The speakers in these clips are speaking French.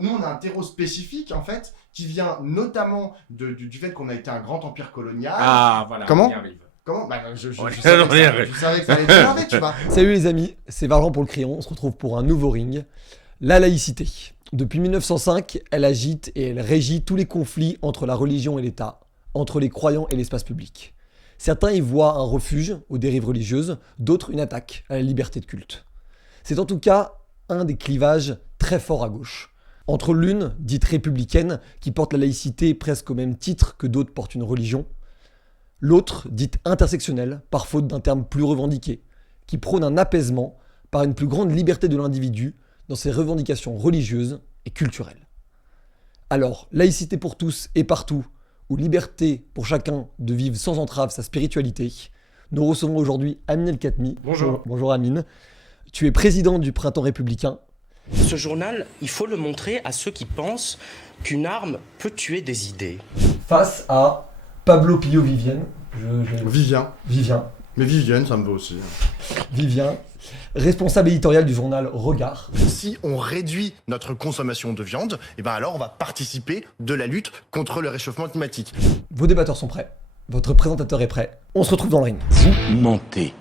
nous, on a un terreau spécifique, en fait, qui vient notamment du fait qu'on a été un grand empire colonial. Ah, voilà, Comment on y arrive. Comment bah, je On y savais que ça allait t'énerver, tu vois. Salut les amis, c'est Valjean pour le Crayon, on se retrouve pour un nouveau ring. La laïcité. Depuis 1905, elle agite et elle régit tous les conflits entre la religion et l'État, entre les croyants et l'espace public. Certains y voient un refuge aux dérives religieuses, d'autres une attaque à la liberté de culte. C'est en tout cas un des clivages très forts à gauche. Entre l'une, dite républicaine, qui porte la laïcité presque au même titre que d'autres portent une religion, l'autre, dite intersectionnelle, par faute d'un terme plus revendiqué, qui prône un apaisement par une plus grande liberté de l'individu dans ses revendications religieuses et culturelles. Alors, laïcité pour tous et partout, ou liberté pour chacun de vivre sans entrave sa spiritualité, nous recevons aujourd'hui Amine El Khatmi. Bonjour. Bonjour Amine. Tu es président du Printemps républicain. Ce journal, il faut le montrer à ceux qui pensent qu'une arme peut tuer des idées. Face à Pablo Pio Vivien. Vivien. Mais Vivienne, ça me va aussi. Vivien, responsable éditorial du journal Regard. Si on réduit notre consommation de viande, et ben alors on va participer de la lutte contre le réchauffement climatique. Vos débatteurs sont prêts. Votre présentateur est prêt. On se retrouve dans le ring. Vous mentez.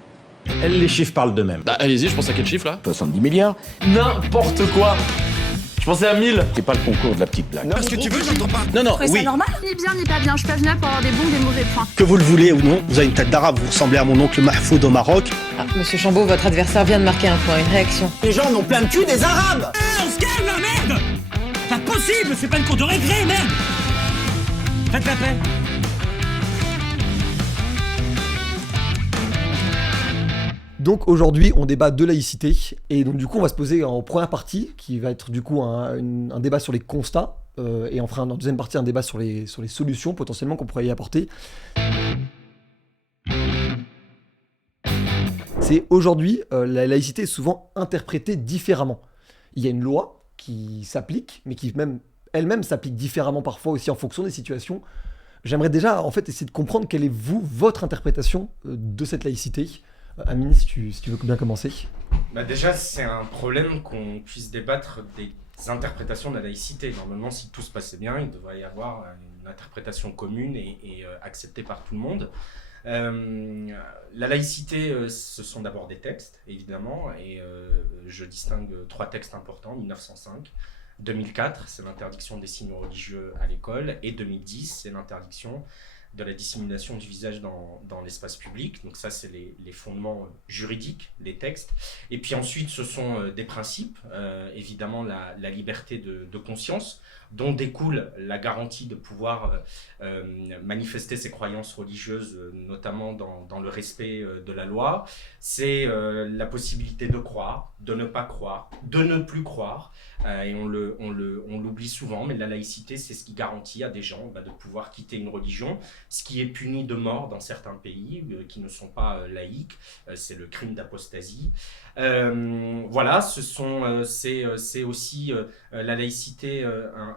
Les chiffres parlent d'eux-mêmes. Bah allez-y, je pense à quel chiffre là 70 milliards. N'importe quoi. Je pensais à 1000. C'est pas le concours de la petite blague. Parce que tu veux, j'entends pas. Non, Trouvez ça normal? Ni bien ni pas bien, je suis pas venue là pour avoir des bons ou des mauvais points. que vous le voulez ou non, vous avez une tête d'arabe, vous ressemblez à mon oncle Mahfoud au Maroc. Ah, Monsieur Chambaud, votre adversaire vient de marquer un point, une réaction. Les gens n'ont plein de cul des arabes. On se calme là, merde! Pas possible, c'est pas une cour de récré, merde! Faites la paix! Donc aujourd'hui, on débat de laïcité. Et donc du coup, on va se poser en première partie, qui va être du coup un débat sur les constats. Et on fera en deuxième partie un débat sur les solutions potentiellement qu'on pourrait y apporter. C'est aujourd'hui, la laïcité est souvent interprétée différemment. Il y a une loi qui s'applique, mais qui même elle-même s'applique différemment parfois aussi en fonction des situations. J'aimerais déjà en fait essayer de comprendre quelle est votre interprétation de cette laïcité. Amine, si tu veux bien commencer. Bah déjà, c'est un problème qu'on puisse débattre des interprétations de la laïcité. Normalement, si tout se passait bien, il devrait y avoir une interprétation commune et acceptée par tout le monde. La laïcité, ce sont d'abord des textes, évidemment, et je distingue 3 textes importants, 1905. 2004, c'est l'interdiction des signes religieux à l'école, et 2010, c'est l'interdiction de la dissémination du visage dans l'espace public. Donc ça, c'est les fondements juridiques, les textes. Et puis ensuite, ce sont des principes, évidemment la liberté de conscience, dont découle la garantie de pouvoir manifester ses croyances religieuses, notamment dans le respect de la loi. C'est la possibilité de croire, de ne pas croire, de ne plus croire. Et on l'oublie souvent, mais la laïcité, c'est ce qui garantit à des gens de pouvoir quitter une religion, ce qui est puni de mort dans certains pays qui ne sont pas laïques. C'est le crime d'apostasie. Voilà, c'est aussi la laïcité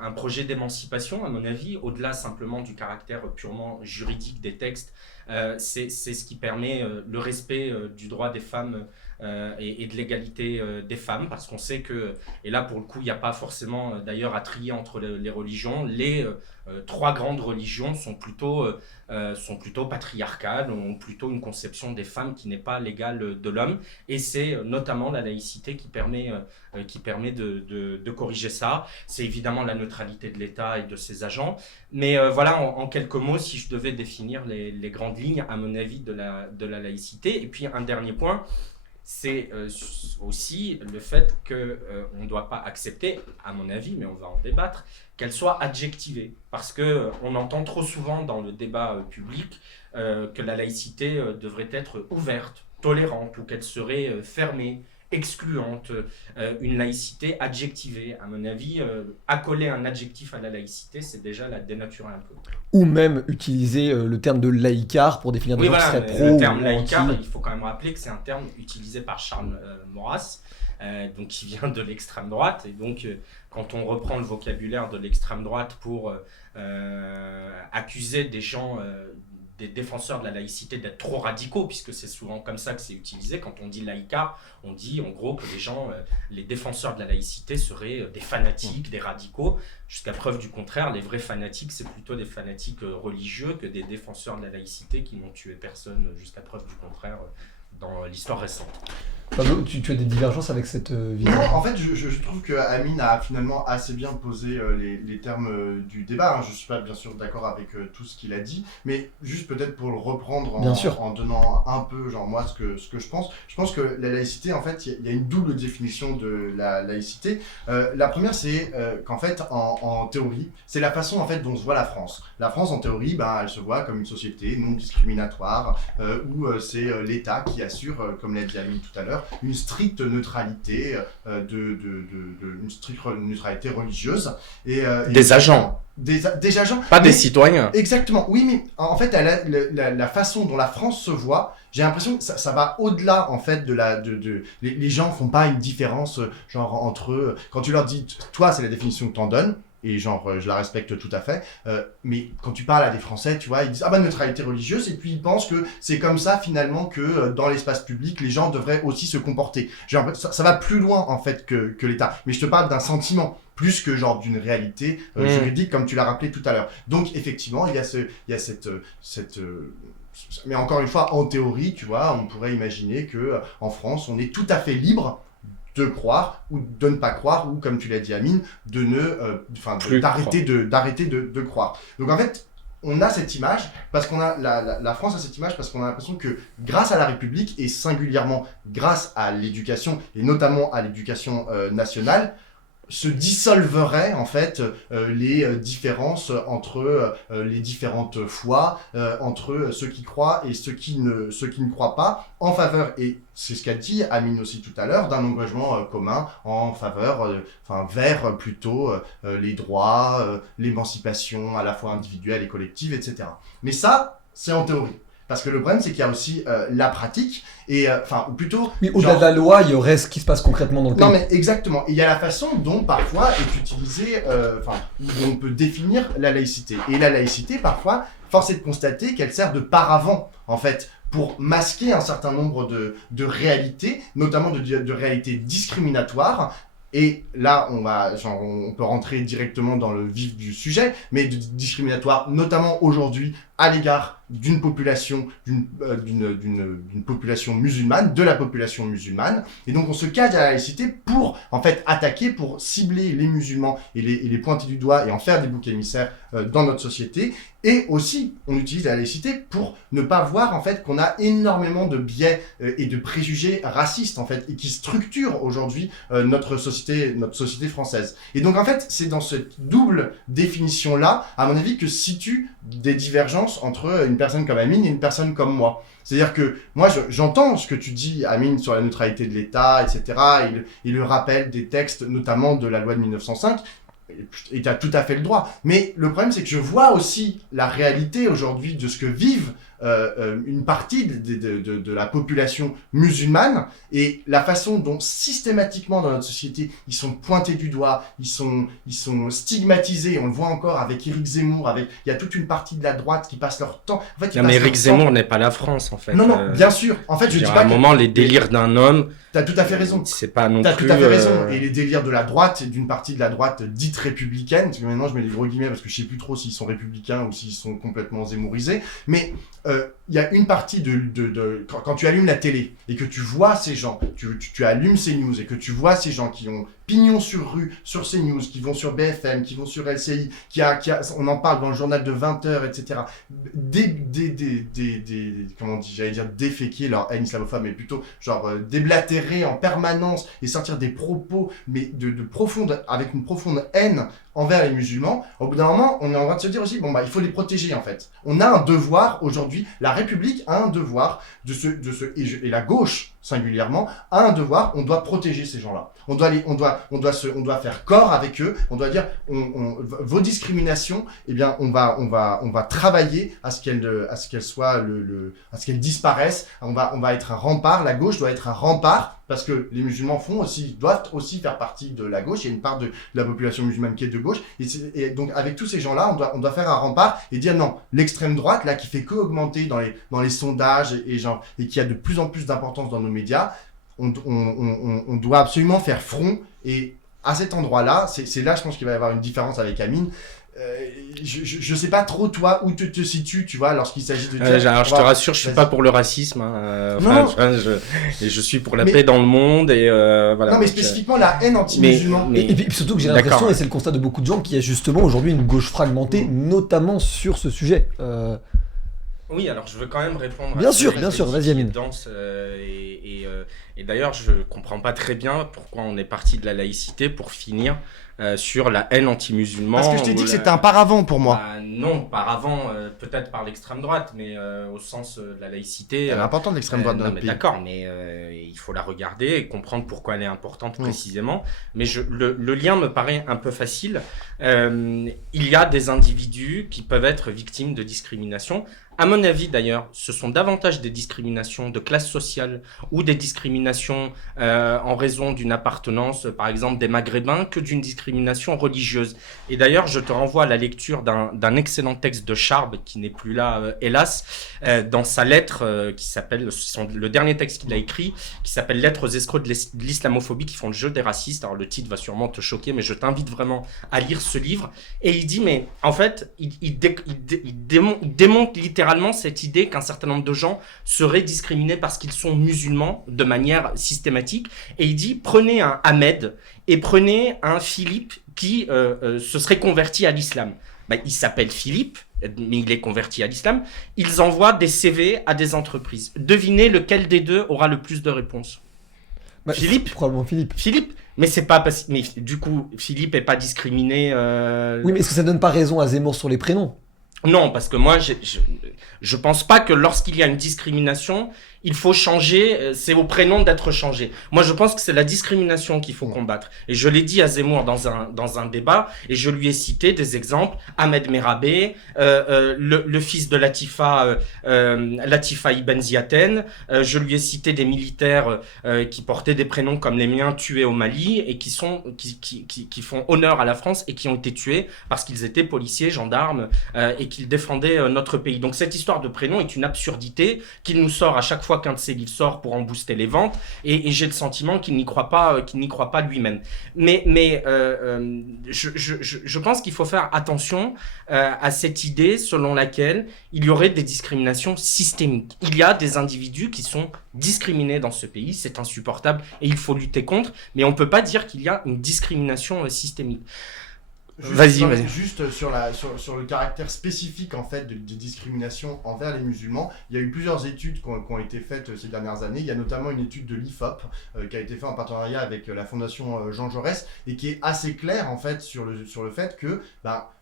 un projet d'émancipation, à mon avis, au-delà simplement du caractère purement juridique des textes. C'est ce qui permet le respect du droit des femmes et de l'égalité des femmes, parce qu'on sait que, et là pour le coup il n'y a pas forcément d'ailleurs à trier entre les religions, les 3 grandes religions sont plutôt patriarcales, ont plutôt une conception des femmes qui n'est pas l'égale de l'homme, et c'est notamment la laïcité qui permet de corriger ça. C'est évidemment la neutralité de l'État et de ses agents, mais voilà en quelques mots si je devais définir les grandes lignes à mon avis de la laïcité. Et puis un dernier point, c'est aussi le fait qu'on ne doit pas accepter, à mon avis, mais on va en débattre, qu'elle soit adjectivée. Parce qu'on entend trop souvent dans le débat public que la laïcité devrait être ouverte, tolérante, ou qu'elle serait fermée, excluante, une laïcité adjectivée. À mon avis, accoler un adjectif à la laïcité, c'est déjà la dénaturer un peu. Ou même utiliser le terme de laïcard pour définir des gens qui seraient pro. Le terme ou laïcard, anti. il faut quand même rappeler que c'est un terme utilisé par Charles Maurras, donc qui vient de l'extrême droite. Et donc, quand on reprend le vocabulaire de l'extrême droite pour accuser des gens des défenseurs de la laïcité d'être trop radicaux, puisque c'est souvent comme ça que c'est utilisé. Quand on dit laïcard, on dit en gros que les défenseurs de la laïcité seraient des fanatiques, des radicaux. Jusqu'à preuve du contraire, les vrais fanatiques, c'est plutôt des fanatiques religieux que des défenseurs de la laïcité qui n'ont tué personne, jusqu'à preuve du contraire, dans l'histoire récente. Pablo, tu as des divergences avec cette vision? Non, en fait, je trouve que Amine a finalement assez bien posé les termes du débat. Hein. Je ne suis pas bien sûr d'accord avec tout ce qu'il a dit, mais juste peut-être pour le reprendre en donnant un peu, genre moi, ce que je pense. Je pense que la laïcité, en fait, il y a une double définition de la laïcité. La première, c'est qu'en fait, en théorie, c'est la façon en fait dont se voit la France. La France, en théorie, elle se voit comme une société non discriminatoire, où c'est l'État qui assure, comme l'a dit Amine tout à l'heure, une stricte neutralité, une stricte neutralité religieuse. Des agents. Des agents. Pas des citoyens. Exactement. Oui, mais en fait, la façon dont la France se voit, j'ai l'impression que ça va au-delà, en fait, les gens font pas une différence, genre, entre eux. Quand tu leur dis, toi, c'est la définition que t'en donnes, et genre, je la respecte tout à fait, mais quand tu parles à des Français, tu vois, ils disent « Ah bah, neutralité religieuse », et puis ils pensent que c'est comme ça, finalement, que dans l'espace public, les gens devraient aussi se comporter. Genre, ça va plus loin, en fait, que l'État. Mais je te parle d'un sentiment, plus que genre d'une réalité juridique, comme tu l'as rappelé tout à l'heure. Donc, effectivement, il y a cette mais encore une fois, en théorie, tu vois, on pourrait imaginer que en France, on est tout à fait libre de croire ou de ne pas croire, ou comme tu l'as dit Amine, d'arrêter de croire. Donc en fait, on a cette image parce qu'on a la France a cette image parce qu'on a l'impression que grâce à la République et singulièrement grâce à l'éducation et notamment à l'éducation nationale, se dissolveraient en fait les différences entre les différentes foi, entre ceux qui croient et ceux qui ne croient pas, en faveur, et c'est ce qu'a dit Amine aussi tout à l'heure, d'un engagement commun en faveur, vers plutôt les droits, l'émancipation à la fois individuelle et collective, etc. Mais ça, c'est en théorie. Parce que le problème, c'est qu'il y a aussi la pratique, et ou plutôt... Oui, au-delà de la loi, il y aurait ce qui se passe concrètement dans le pays. Non, mais exactement. Et il y a la façon dont, parfois, est utilisée, dont on peut définir la laïcité. Et la laïcité, parfois, force est de constater qu'elle sert de paravent, en fait, pour masquer un certain nombre de réalités, notamment de réalités discriminatoires. Et là, on peut rentrer directement dans le vif du sujet, mais de discriminatoire, notamment aujourd'hui, à l'égard d'une population, d'une population musulmane, de la population musulmane. Et donc, on se cache à la laïcité pour, en fait, attaquer, pour cibler les musulmans et les pointer du doigt et en faire des boucs émissaires dans notre société. Et aussi, on utilise la laïcité pour ne pas voir, en fait, qu'on a énormément de biais et de préjugés racistes, en fait, et qui structurent aujourd'hui notre société française. Et donc, en fait, c'est dans cette double définition-là, à mon avis, que se situent des divergences entre une personne comme Amine et une personne comme moi. C'est-à-dire que moi, j'entends ce que tu dis, Amine, sur la neutralité de l'État, etc., et le rappel des textes, notamment de la loi de 1905, et tu as tout à fait le droit. Mais le problème, c'est que je vois aussi la réalité aujourd'hui de ce que vivent une partie de la population musulmane, et la façon dont systématiquement dans notre société ils sont pointés du doigt, ils sont stigmatisés. On le voit encore avec Éric Zemmour, il y a toute une partie de la droite qui passe leur temps. En fait, mais Éric Zemmour n'est pas la France, en fait. Non, bien sûr. En fait, je dis pas à un moment, les délires d'un homme. T'as tout à fait raison. C'est pas non T'as plus. Tout à fait raison. Et les délires de la droite, d'une partie de la droite dite républicaine, parce que maintenant je mets des gros guillemets parce que je sais plus trop s'ils sont républicains ou s'ils sont complètement zemmourisés, mais il y a une partie quand tu allumes la télé et que tu vois ces gens, tu allumes CNews et que tu vois ces gens qui ont pignon sur rue sur CNews, qui vont sur BFM, qui vont sur LCI, on en parle dans le journal de 20h, etc. Comment on dit, j'allais dire déféquer leur haine islamophobe, mais plutôt genre déblatérer en permanence et sortir des propos, mais avec une profonde haine envers les musulmans. Au bout d'un moment, on est en train de se dire aussi, il faut les protéger, en fait. On a un devoir aujourd'hui, la République a un devoir et la gauche singulièrement a un devoir, on doit protéger ces gens-là. On doit faire corps avec eux, on doit dire vos discriminations, eh bien on va travailler à ce qu'elles soient à ce qu'elles disparaissent. On va être un rempart, la gauche doit être un rempart parce que les musulmans doivent aussi faire partie de la gauche. Il y a une part de la population musulmane qui est de gauche. Et donc, avec tous ces gens-là, on doit faire un rempart et dire non, l'extrême droite, là, qui fait qu'augmenter dans les sondages et qui a de plus en plus d'importance dans nos médias, on doit absolument faire front. Et à cet endroit-là, c'est là, je pense qu'il va y avoir une différence avec Amine. Je sais pas trop toi où te situes, tu vois, lorsqu'il s'agit de dire. Alors je te rassure, je suis pas pour le racisme. Je suis pour la paix dans le monde et voilà. Non, mais spécifiquement la haine anti-musulman. Et puis surtout que j'ai l'impression, et c'est le constat de beaucoup de gens, qu'il y a justement aujourd'hui une gauche fragmentée, notamment sur ce sujet. Oui, alors je veux quand même répondre. Bien sûr, vas-y Amine. Et d'ailleurs, je comprends pas très bien pourquoi on est parti de la laïcité pour finir sur la haine anti-musulman. Parce que je t'ai dit que c'était un paravent pour moi. Non, paravent, peut-être par l'extrême droite, mais au sens de la laïcité. Elle est importante l'extrême droite dans notre pays. D'accord, mais il faut la regarder et comprendre pourquoi elle est importante précisément. Mais le lien me paraît un peu facile. Il y a des individus qui peuvent être victimes de discrimination. À mon avis, d'ailleurs, ce sont davantage des discriminations de classe sociale ou des discriminations en raison d'une appartenance, par exemple, des Maghrébins, que d'une discrimination religieuse. Et d'ailleurs, je te renvoie à la lecture d'un excellent texte de Charb, qui n'est plus là, hélas, dans sa lettre qui s'appelle, le dernier texte qu'il a écrit, qui s'appelle « Lettres aux escrocs de l'islamophobie qui font le jeu des racistes ». Alors, le titre va sûrement te choquer, mais je t'invite vraiment à lire ce livre. Et il dit, mais en fait, il démonte littéralement cette idée qu'un certain nombre de gens seraient discriminés parce qu'ils sont musulmans de manière systématique. Et il dit, prenez un Ahmed et prenez un Philippe qui se serait converti à l'islam. Il s'appelle Philippe, mais il est converti à l'islam. Ils envoient des CV à des entreprises. Devinez lequel des deux aura le plus de réponses. Philippe. Probablement Philippe. Philippe. Mais c'est pas parce... Mais du coup, Philippe est pas discriminé. Oui, mais est-ce que ça donne pas raison à Zemmour sur les prénoms ? Non, parce que moi, je pense pas que lorsqu'il y a une discrimination, il faut changer, c'est au prénom d'être changé. Moi, je pense que c'est la discrimination qu'il faut combattre. Et je l'ai dit à Zemmour dans un débat, et je lui ai cité des exemples. Ahmed Merabé, le fils de Latifa Ibn Ziaten. Je lui ai cité des militaires qui portaient des prénoms comme les miens, tués au Mali, et qui font honneur à la France, et qui ont été tués parce qu'ils étaient policiers, gendarmes, et qu'ils défendaient notre pays. Donc cette histoire de prénom est une absurdité qu'il nous sort à chaque fois qu'un de ses livres sort pour en booster les ventes, et j'ai le sentiment qu'il n'y croit pas lui-même. Mais je pense qu'il faut faire attention à cette idée selon laquelle il y aurait des discriminations systémiques. Il y a des individus qui sont discriminés dans ce pays, c'est insupportable et il faut lutter contre, mais on ne peut pas dire qu'il y a une discrimination systémique. Vas-y. Juste sur le caractère spécifique en fait de discrimination envers les musulmans, il y a eu plusieurs études qui ont été faites ces dernières années. Il y a notamment une étude de l'IFOP qui a été faite en partenariat avec la fondation Jean Jaurès et qui est assez claire en fait sur le fait que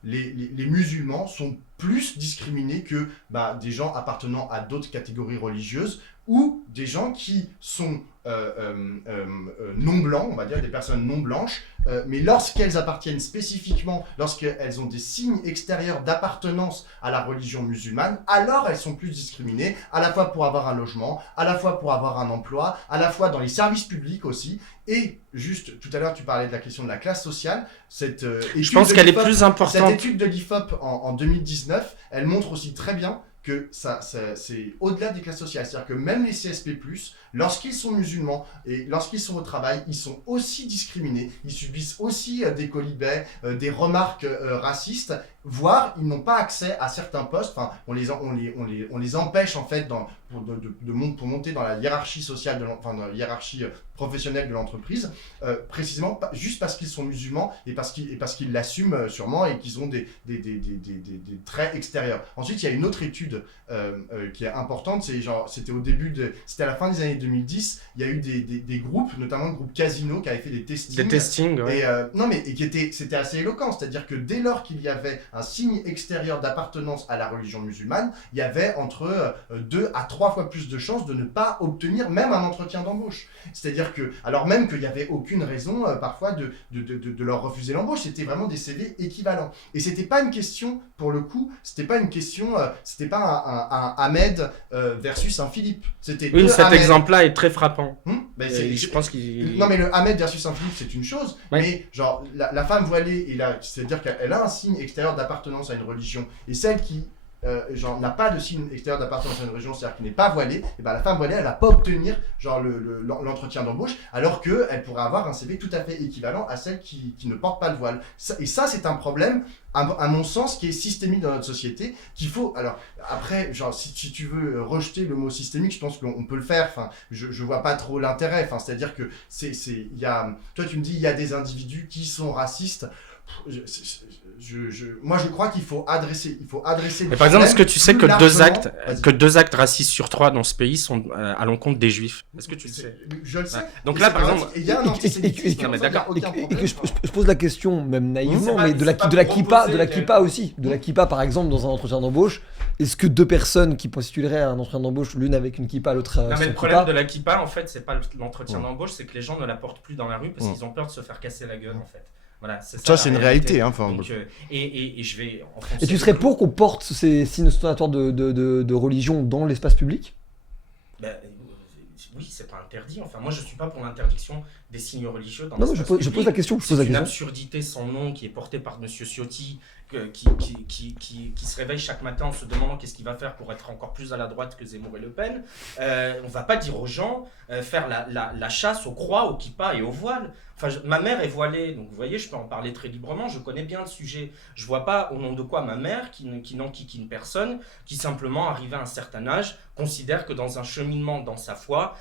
les musulmans sont plus discriminés que des gens appartenant à d'autres catégories religieuses ou des gens qui sont non blancs, on va dire des personnes non blanches, mais lorsqu'elles appartiennent spécifiquement, lorsqu'elles ont des signes extérieurs d'appartenance à la religion musulmane, alors elles sont plus discriminées, à la fois pour avoir un logement, à la fois pour avoir un emploi, à la fois dans les services publics aussi. Et juste, tout à l'heure, tu parlais de la question de la classe sociale. Je pense qu'elle est plus importante. Cette étude de l'IFOP en 2019, elle montre aussi très bien que c'est au-delà des classes sociales. C'est-à-dire que même les CSP+, lorsqu'ils sont musulmans et lorsqu'ils sont au travail, ils sont aussi discriminés. Ils subissent aussi des quolibets, des remarques racistes, voire ils n'ont pas accès à certains postes. Enfin, on les empêche en fait pour monter dans la hiérarchie sociale, dans la hiérarchie professionnelle de l'entreprise, précisément juste parce qu'ils sont musulmans et parce qu'ils l'assument sûrement et qu'ils ont des traits extérieurs. Ensuite, il y a une autre étude qui est importante, c'était à la fin des années 2010, il y a eu des groupes, notamment le groupe Casino, qui avait fait des testings. Des testings, ouais. C'était assez éloquent, c'est-à-dire que dès lors qu'il y avait un signe extérieur d'appartenance à la religion musulmane, il y avait entre 2 à 3 fois plus de chances de ne pas obtenir même un entretien d'embauche. C'est-à-dire C'est-à-dire que, alors même qu'il n'y avait aucune raison parfois de leur refuser l'embauche, c'était vraiment des CV équivalents. Et c'était pas une question, pour le coup, c'était pas un Ahmed versus un Philippe. C'était Oui, cet Ahmed. exemple-là est très frappant. Je pense qu'il... Non, mais le Ahmed versus un Philippe, c'est une chose, Ouais. mais genre, la femme voilée, c'est-à-dire qu'elle a un signe extérieur d'appartenance à une religion, et celle qui n'a pas de signe extérieur d'appartenance à une religion, c'est-à-dire qui n'est pas voilée, et ben la femme voilée, elle va pas obtenir genre l'entretien d'embauche, alors qu'elle pourrait avoir un CV tout à fait équivalent à celle qui ne porte pas le voile. Et ça, c'est un problème, à mon sens, qui est systémique dans notre société, qu'il faut... Alors, après, genre, si tu veux rejeter le mot systémique, je pense qu'on peut le faire, enfin, je vois pas trop l'intérêt, enfin, c'est-à-dire que toi, tu me dis, il y a des individus qui sont racistes. Moi, je crois qu'il faut adresser le Mais par exemple, est-ce que tu sais plus que deux actes racistes sur 3 dans ce pays sont à l'encontre des juifs? Est-ce que tu le sais? Je le sais. Donc là, par exemple... Il y a un antisémitisme. Non, mais d'accord. Je pose la question, même naïvement, mais de la kippa aussi. De la kippa, par exemple, dans un entretien d'embauche. Est-ce que deux personnes qui postuleraient à un entretien d'embauche, l'une avec une kippa, l'autre sans Non, mais le kippa, problème de la kippa, en fait, c'est pas l'entretien d'embauche, c'est que les gens ne la portent plus dans la rue parce qu'ils ont peur de se faire casser la gueule, en fait. Voilà, ça c'est une réalité. Hein, donc, et je vais... Et tu serais pour qu'on porte ces signes ostentatoires de religion dans l'espace public? Oui, c'est pas interdit. Enfin, moi, je suis pas pour l'interdiction des signes religieux dans l'espace public. Je pose la question. C'est une absurdité sans nom qui est portée par Monsieur Ciotti, qui se réveille chaque matin en se demandant qu'est-ce qu'il va faire pour être encore plus à la droite que Zemmour et Le Pen. On va pas dire aux gens faire la chasse aux croix, aux kippas et aux voiles. Enfin, ma mère est voilée, donc vous voyez, je peux en parler très librement, je connais bien le sujet. Je vois pas au nom de quoi ma mère, qui n'enquiquine personne, qui simplement, arrivé à un certain âge, considère que dans un cheminement dans sa foi,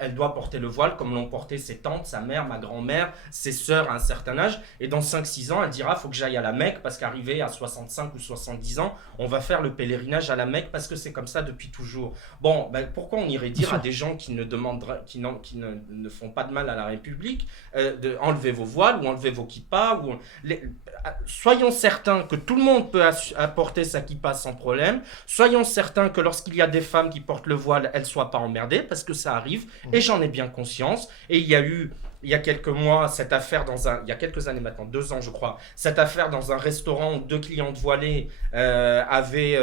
elle doit porter le voile comme l'ont porté ses tantes, sa mère, ma grand-mère, ses sœurs à un certain âge. Et dans 5-6 ans, elle dira, faut que j'aille à la Mecque, parce qu'arrivé à 65 ou 70 ans, on va faire le pèlerinage à la Mecque, parce que c'est comme ça depuis toujours. Bon, pourquoi on irait dire à des gens qui ne font pas de mal à la République, enlevez vos voiles ou enlevez vos kippas, soyons certains que tout le monde peut apporter sa kippa sans problème, soyons certains que lorsqu'il y a des femmes qui portent le voile, elles ne soient pas emmerdées, parce que ça arrive, et j'en ai bien conscience, et il y a eu, il y a quelques mois, cette affaire il y a quelques années maintenant, 2 ans je crois, cette affaire dans un restaurant où 2 clientes voilées n'avaient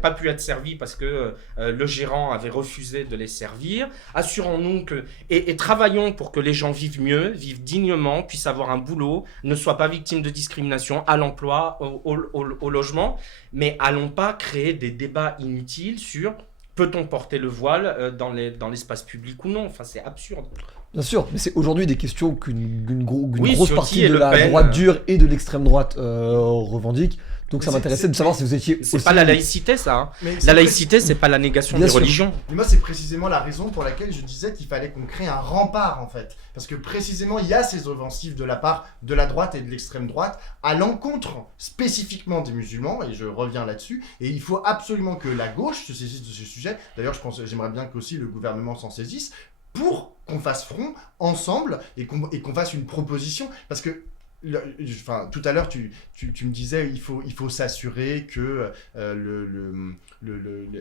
pas pu être servies parce que le gérant avait refusé de les servir. Assurons-nous et travaillons pour que les gens vivent mieux, vivent dignement, puissent avoir un boulot, ne soient pas victimes de discrimination à l'emploi, au logement, mais allons pas créer des débats inutiles sur peut-on porter le voile dans l'espace public ou non. Enfin, c'est absurde. Bien sûr, mais c'est aujourd'hui des questions qu'une grosse Ciotti partie de la droite dure et de l'extrême droite revendique. Donc ça m'intéressait de savoir si vous étiez C'est pas la laïcité, ça. Hein. La laïcité, c'est pas la négation des religions. Mais moi, c'est précisément la raison pour laquelle je disais qu'il fallait qu'on crée un rempart, en fait. Parce que précisément, il y a ces offensives de la part de la droite et de l'extrême droite à l'encontre spécifiquement des musulmans, et je reviens là-dessus. Et il faut absolument que la gauche se saisisse de ce sujet. D'ailleurs, j'aimerais bien qu'aussi le gouvernement s'en saisisse pour qu'on fasse front ensemble et qu'on fasse une proposition. Parce que tout à l'heure, tu me disais il faut s'assurer que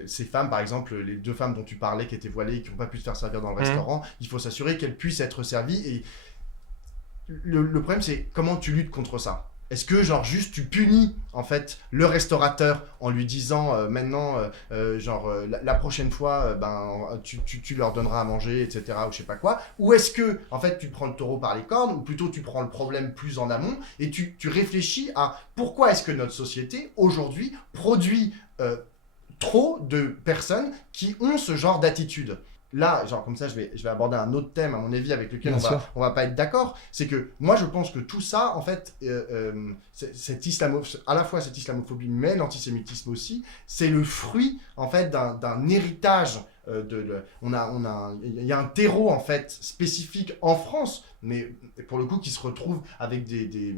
ces femmes, par exemple, les 2 femmes dont tu parlais qui étaient voilées et qui n'ont pas pu se faire servir dans le restaurant, il faut s'assurer qu'elles puissent être servies. Et le problème, c'est comment tu luttes contre ça. Est-ce que juste tu punis en fait le restaurateur en lui disant maintenant la prochaine fois tu leur donneras à manger, etc., ou je sais pas quoi, ou est-ce que en fait tu prends le taureau par les cornes, ou plutôt tu prends le problème plus en amont et tu réfléchis à pourquoi est-ce que notre société aujourd'hui produit trop de personnes qui ont ce genre d'attitude. Là, comme ça, je vais aborder un autre thème, à mon avis, avec lequel on va pas être d'accord. C'est que moi, je pense que tout ça, en fait, à la fois cette islamophobie, mais l'antisémitisme aussi, c'est le fruit, en fait, d'un héritage. Il y a un terreau, en fait, spécifique en France, mais pour le coup, qui se retrouve avec des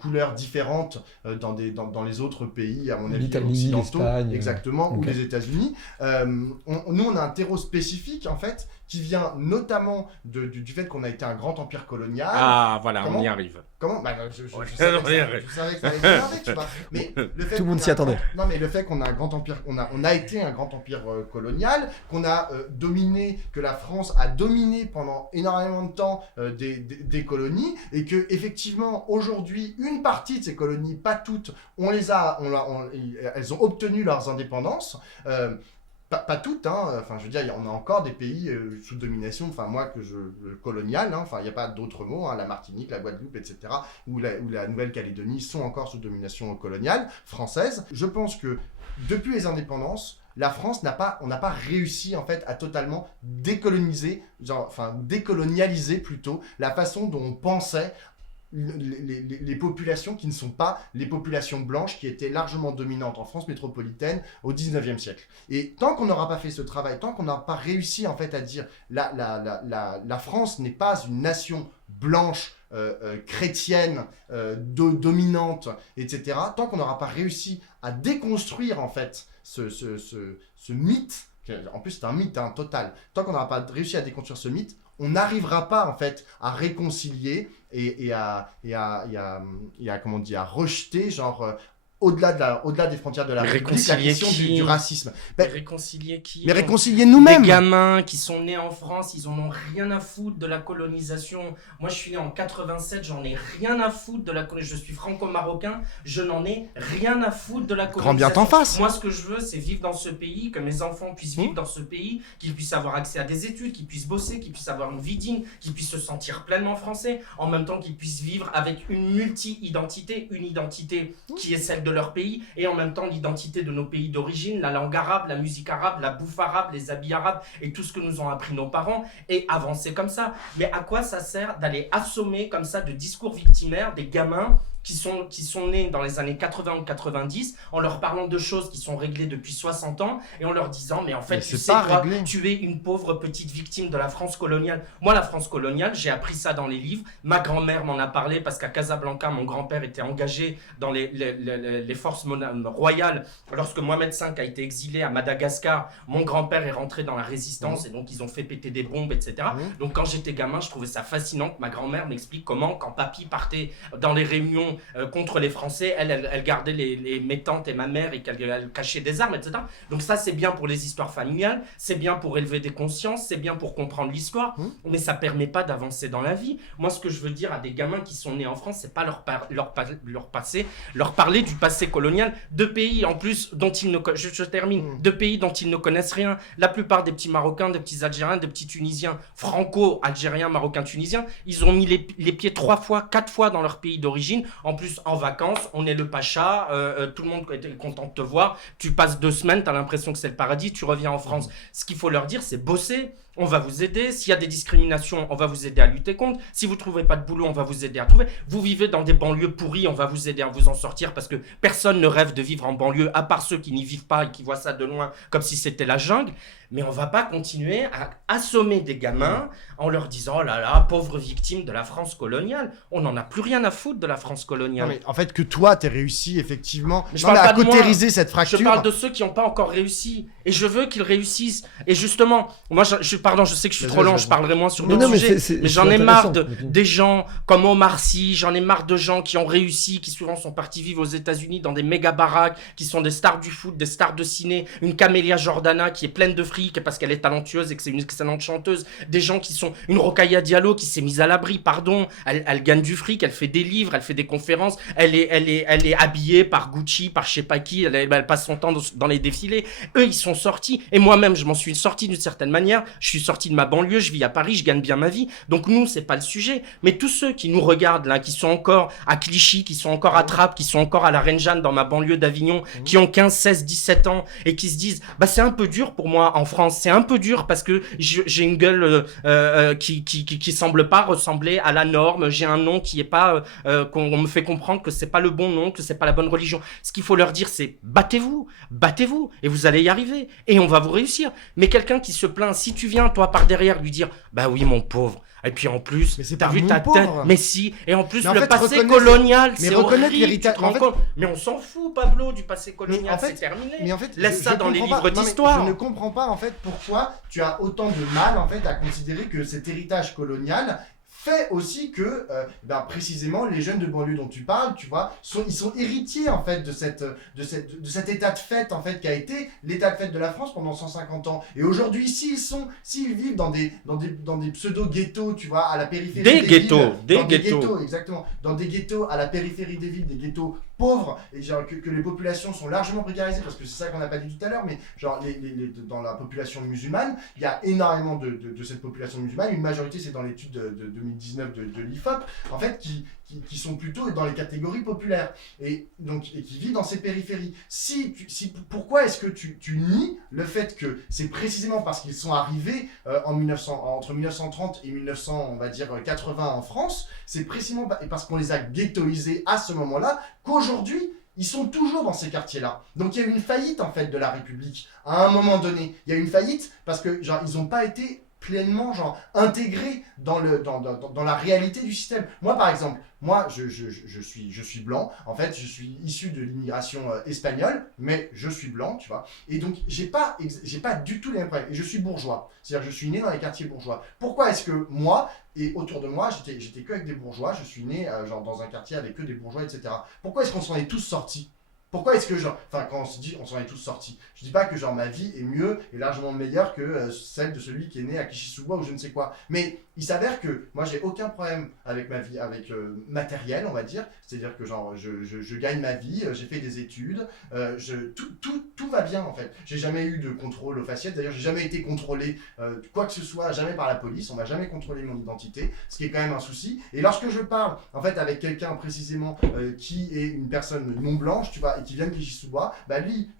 couleurs différentes dans les autres pays, à mon avis, occidentaux, exactement, ou les États-Unis. Nous, on a un terreau spécifique, en fait, qui vient notamment du fait qu'on a été un grand empire colonial. Ah, voilà, on y arrive. Comment ? Je savais que ça allait venir avec, tu vois. Mais le fait tout le monde s'y attendait. Non, mais le fait qu'on a un grand empire, on a été un grand empire coloniale, qu'on a dominé, que la France a dominé pendant énormément de temps des colonies, et que effectivement aujourd'hui une partie de ces colonies, pas toutes, elles ont obtenu leurs indépendances. Pas toutes, hein. Enfin, je veux dire, on a encore des pays sous domination, coloniale, hein. Enfin, il n'y a pas d'autres mots, hein. La Martinique, la Guadeloupe, etc., ou la Nouvelle-Calédonie sont encore sous domination coloniale française. Je pense que depuis les indépendances, la France n'a pas réussi en fait à totalement décolonialiser plutôt la façon dont on pensait les populations qui ne sont pas les populations blanches qui étaient largement dominantes en France métropolitaine au 19e siècle. Et tant qu'on n'aura pas fait ce travail, tant qu'on n'aura pas réussi en fait à dire la France n'est pas une nation blanche, chrétienne, dominante, etc., tant qu'on n'aura pas réussi à déconstruire en fait ce mythe, en plus c'est un mythe total, tant qu'on n'aura pas réussi à déconstruire ce mythe, on n'arrivera pas en fait à réconcilier et à rejeter au-delà des frontières de la République, la question du racisme. Réconcilier qui? Mais réconcilier nous-mêmes. Des gamins qui sont nés en France, ils en ont rien à foutre de la colonisation. Moi, je suis né en 87, j'en ai rien à foutre de la colonisation. Je suis franco-marocain, je n'en ai rien à foutre de la colonisation. Grand bien t'en face. Moi, ce que je veux, c'est vivre dans ce pays, que mes enfants puissent vivre dans ce pays, qu'ils puissent avoir accès à des études, qu'ils puissent bosser, qu'ils puissent avoir une vie digne, qu'ils puissent se sentir pleinement français, en même temps qu'ils puissent vivre avec une multi-identité, une identité qui est celle de leur pays, et en même temps l'identité de nos pays d'origine, la langue arabe, la musique arabe, la bouffe arabe, les habits arabes et tout ce que nous ont appris nos parents, et avancer comme ça. Mais à quoi ça sert d'aller assommer comme ça de discours victimaires des gamins qui sont nés dans les années 80 ou 90, en leur parlant de choses qui sont réglées depuis 60 ans, et en leur disant, mais en fait, tu sais quoi, tu es une pauvre petite victime de la France coloniale. Moi, la France coloniale, j'ai appris ça dans les livres. Ma grand-mère m'en a parlé parce qu'à Casablanca, mon grand-père était engagé dans les forces royales. Lorsque Mohamed V a été exilé à Madagascar, mon grand-père est rentré dans la résistance, et donc ils ont fait péter des bombes, etc. Donc quand j'étais gamin, je trouvais ça fascinant que ma grand-mère m'explique comment, quand papy partait dans les réunions contre les Français, elle gardait mes tantes et ma mère, et qu'elle cachait des armes, etc. Donc ça, c'est bien pour les histoires familiales, c'est bien pour élever des consciences, c'est bien pour comprendre l'histoire, mais ça permet pas d'avancer dans la vie. Moi, ce que je veux dire à des gamins qui sont nés en France, c'est pas leur parler du passé colonial de pays en plus dont ils ne je termine, de pays dont ils ne connaissent rien. La plupart des petits Marocains, des petits Algériens, des petits Tunisiens, franco-algériens, marocains, tunisiens, ils ont mis les pieds 3 fois, 4 fois dans leur pays d'origine. En plus, en vacances, on est le pacha, tout le monde est content de te voir, tu passes 2 semaines, tu as l'impression que c'est le paradis, tu reviens en France. Ce qu'il faut leur dire, c'est bosser. On va vous aider. S'il y a des discriminations, on va vous aider à lutter contre. Si vous ne trouvez pas de boulot, on va vous aider à trouver. Vous vivez dans des banlieues pourries, on va vous aider à vous en sortir, parce que personne ne rêve de vivre en banlieue, à part ceux qui n'y vivent pas et qui voient ça de loin comme si c'était la jungle. Mais on ne va pas continuer à assommer des gamins en leur disant « Oh là là, pauvre victime de la France coloniale ». On n'en a plus rien à foutre de la France coloniale. Non, mais en fait, que toi, t'aies réussi, effectivement, je parle pas à cautériser cette fracture. Je parle de ceux qui n'ont pas encore réussi. Et je veux qu'ils réussissent. Et justement, moi, je sais que je suis trop lent, je parlerai moins sur d'autres sujets. Mais j'en ai marre des gens comme Omar Sy, j'en ai marre de gens qui ont réussi, qui souvent sont partis vivre aux États-Unis dans des méga baraques, qui sont des stars du foot, des stars de ciné, une Camélia Jordana qui est pleine de fric parce qu'elle est talentueuse et que c'est une excellente chanteuse, des gens qui sont une Rokhaya Diallo qui s'est mise à l'abri, elle gagne du fric, elle fait des livres, elle fait des conférences, elle est habillée par Gucci, par je sais pas qui, elle passe son temps dans les défilés. Eux, ils sont sortis, et moi-même, je m'en suis sorti d'une certaine manière, je suis sorti de ma banlieue, je vis à Paris, je gagne bien ma vie, donc nous, c'est pas le sujet, mais tous ceux qui nous regardent là, qui sont encore à Clichy, qui sont encore à Trappes, qui sont encore à la Reine Jeanne dans ma banlieue d'Avignon, qui ont 15, 16, 17 ans, et qui se disent, bah c'est un peu dur pour moi en France, c'est un peu dur parce que j'ai une gueule qui semble pas ressembler à la norme, j'ai un nom qui est pas qu'on me fait comprendre que c'est pas le bon nom, que c'est pas la bonne religion. Ce qu'il faut leur dire, c'est battez-vous et vous allez y arriver et on va vous réussir. Mais quelqu'un qui se plaint, si tu viens toi par derrière lui dire bah oui mon pauvre, et puis en plus, t'as vu ta tête, mais si, et en plus le passé colonial, c'est horrible, mais on s'en fout Pablo du passé colonial, c'est terminé. Mais en fait, laisse ça dans les livres d'histoire. Je ne comprends pas en fait pourquoi tu as autant de mal en fait à considérer que cet héritage colonial fait aussi que, précisément, les jeunes de banlieue dont tu parles, tu vois, ils sont héritiers, en fait, de cet état de fait, en fait, qui a été l'état de fait de la France pendant 150 ans. Et aujourd'hui, s'ils vivent dans des pseudo-ghettos, tu vois, à la périphérie des villes, des ghettos, exactement, dans des ghettos à la périphérie des villes, des ghettos pauvres, et genre que les populations sont largement précarisées, parce que c'est ça qu'on n'a pas dit tout à l'heure, mais genre dans la population musulmane, il y a énormément de cette population musulmane, une majorité, c'est dans l'étude de 2019 de l'IFOP, en fait, qui sont plutôt dans les catégories populaires, et qui vivent dans ces périphéries. Pourquoi est-ce que tu nies le fait que c'est précisément parce qu'ils sont arrivés entre 1930 et 1900, on va dire 80 en France, c'est précisément parce qu'on les a ghettoisés à ce moment-là, qu'aujourd'hui, ils sont toujours dans ces quartiers-là. Donc il y a eu une faillite en fait de la République à un moment donné. Il y a eu une faillite parce que genre ils n'ont pas été pleinement intégrés dans la réalité du système. Moi par exemple, je suis blanc, en fait je suis issu de l'immigration espagnole, mais je suis blanc, tu vois, et donc j'ai pas du tout les mêmes problèmes, et je suis bourgeois, c'est-à-dire je suis né dans les quartiers bourgeois. Pourquoi est-ce que moi, et autour de moi, j'étais que avec des bourgeois, je suis né dans un quartier avec que des bourgeois, etc. Pourquoi est-ce qu'on s'en est tous sortis ? Pourquoi est-ce que quand on se dit on s'en est tous sortis, je dis pas que ma vie est mieux et largement meilleure que celle de celui qui est né à Kishizuba ou je ne sais quoi, mais il s'avère que moi j'ai aucun problème avec ma vie, avec matériel on va dire, c'est-à-dire que je gagne ma vie, j'ai fait des études, tout va bien en fait. J'ai jamais eu de contrôle aux faciès, d'ailleurs j'ai jamais été contrôlé quoi que ce soit, jamais par la police, on m'a jamais contrôlé mon identité, ce qui est quand même un souci. Et lorsque je parle en fait avec quelqu'un précisément qui est une personne non blanche, tu vois, et qui vient de Kishizuba, lui,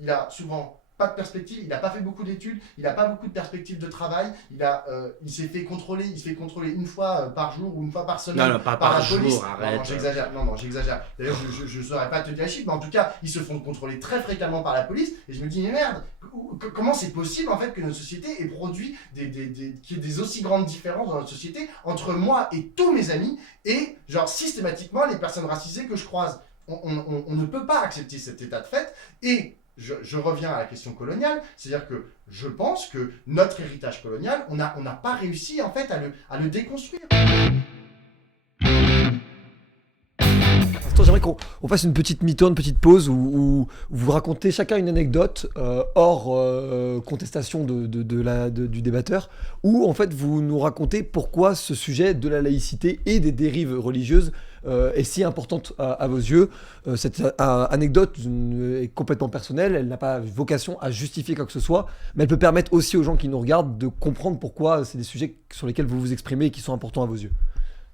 il a souvent pas de perspective, il n'a pas fait beaucoup d'études, il n'a pas beaucoup de perspectives de travail, il se fait contrôler une fois par jour ou une fois par semaine non, pas par la police. jour, arrête. Non, j'exagère. D'ailleurs, je ne saurais pas te dire les chiffres, mais en tout cas, ils se font contrôler très fréquemment par la police, et je me dis, mais merde, comment c'est possible en fait que notre société ait produit qu'il y ait des aussi grandes différences dans notre société entre moi et tous mes amis, et systématiquement les personnes racisées que je croise. On ne peut pas accepter cet état de fait, et je reviens à la question coloniale, c'est-à-dire que je pense que notre héritage colonial, on n'a pas réussi en fait à le déconstruire. J'aimerais qu'on fasse une petite mi-temps, une petite pause où vous racontez chacun une anecdote hors contestation du débatteur, où en fait vous nous racontez pourquoi ce sujet de la laïcité et des dérives religieuses est si importante à vos yeux. Cette anecdote est complètement personnelle, elle n'a pas vocation à justifier quoi que ce soit, mais elle peut permettre aussi aux gens qui nous regardent de comprendre pourquoi c'est des sujets sur lesquels vous vous exprimez et qui sont importants à vos yeux.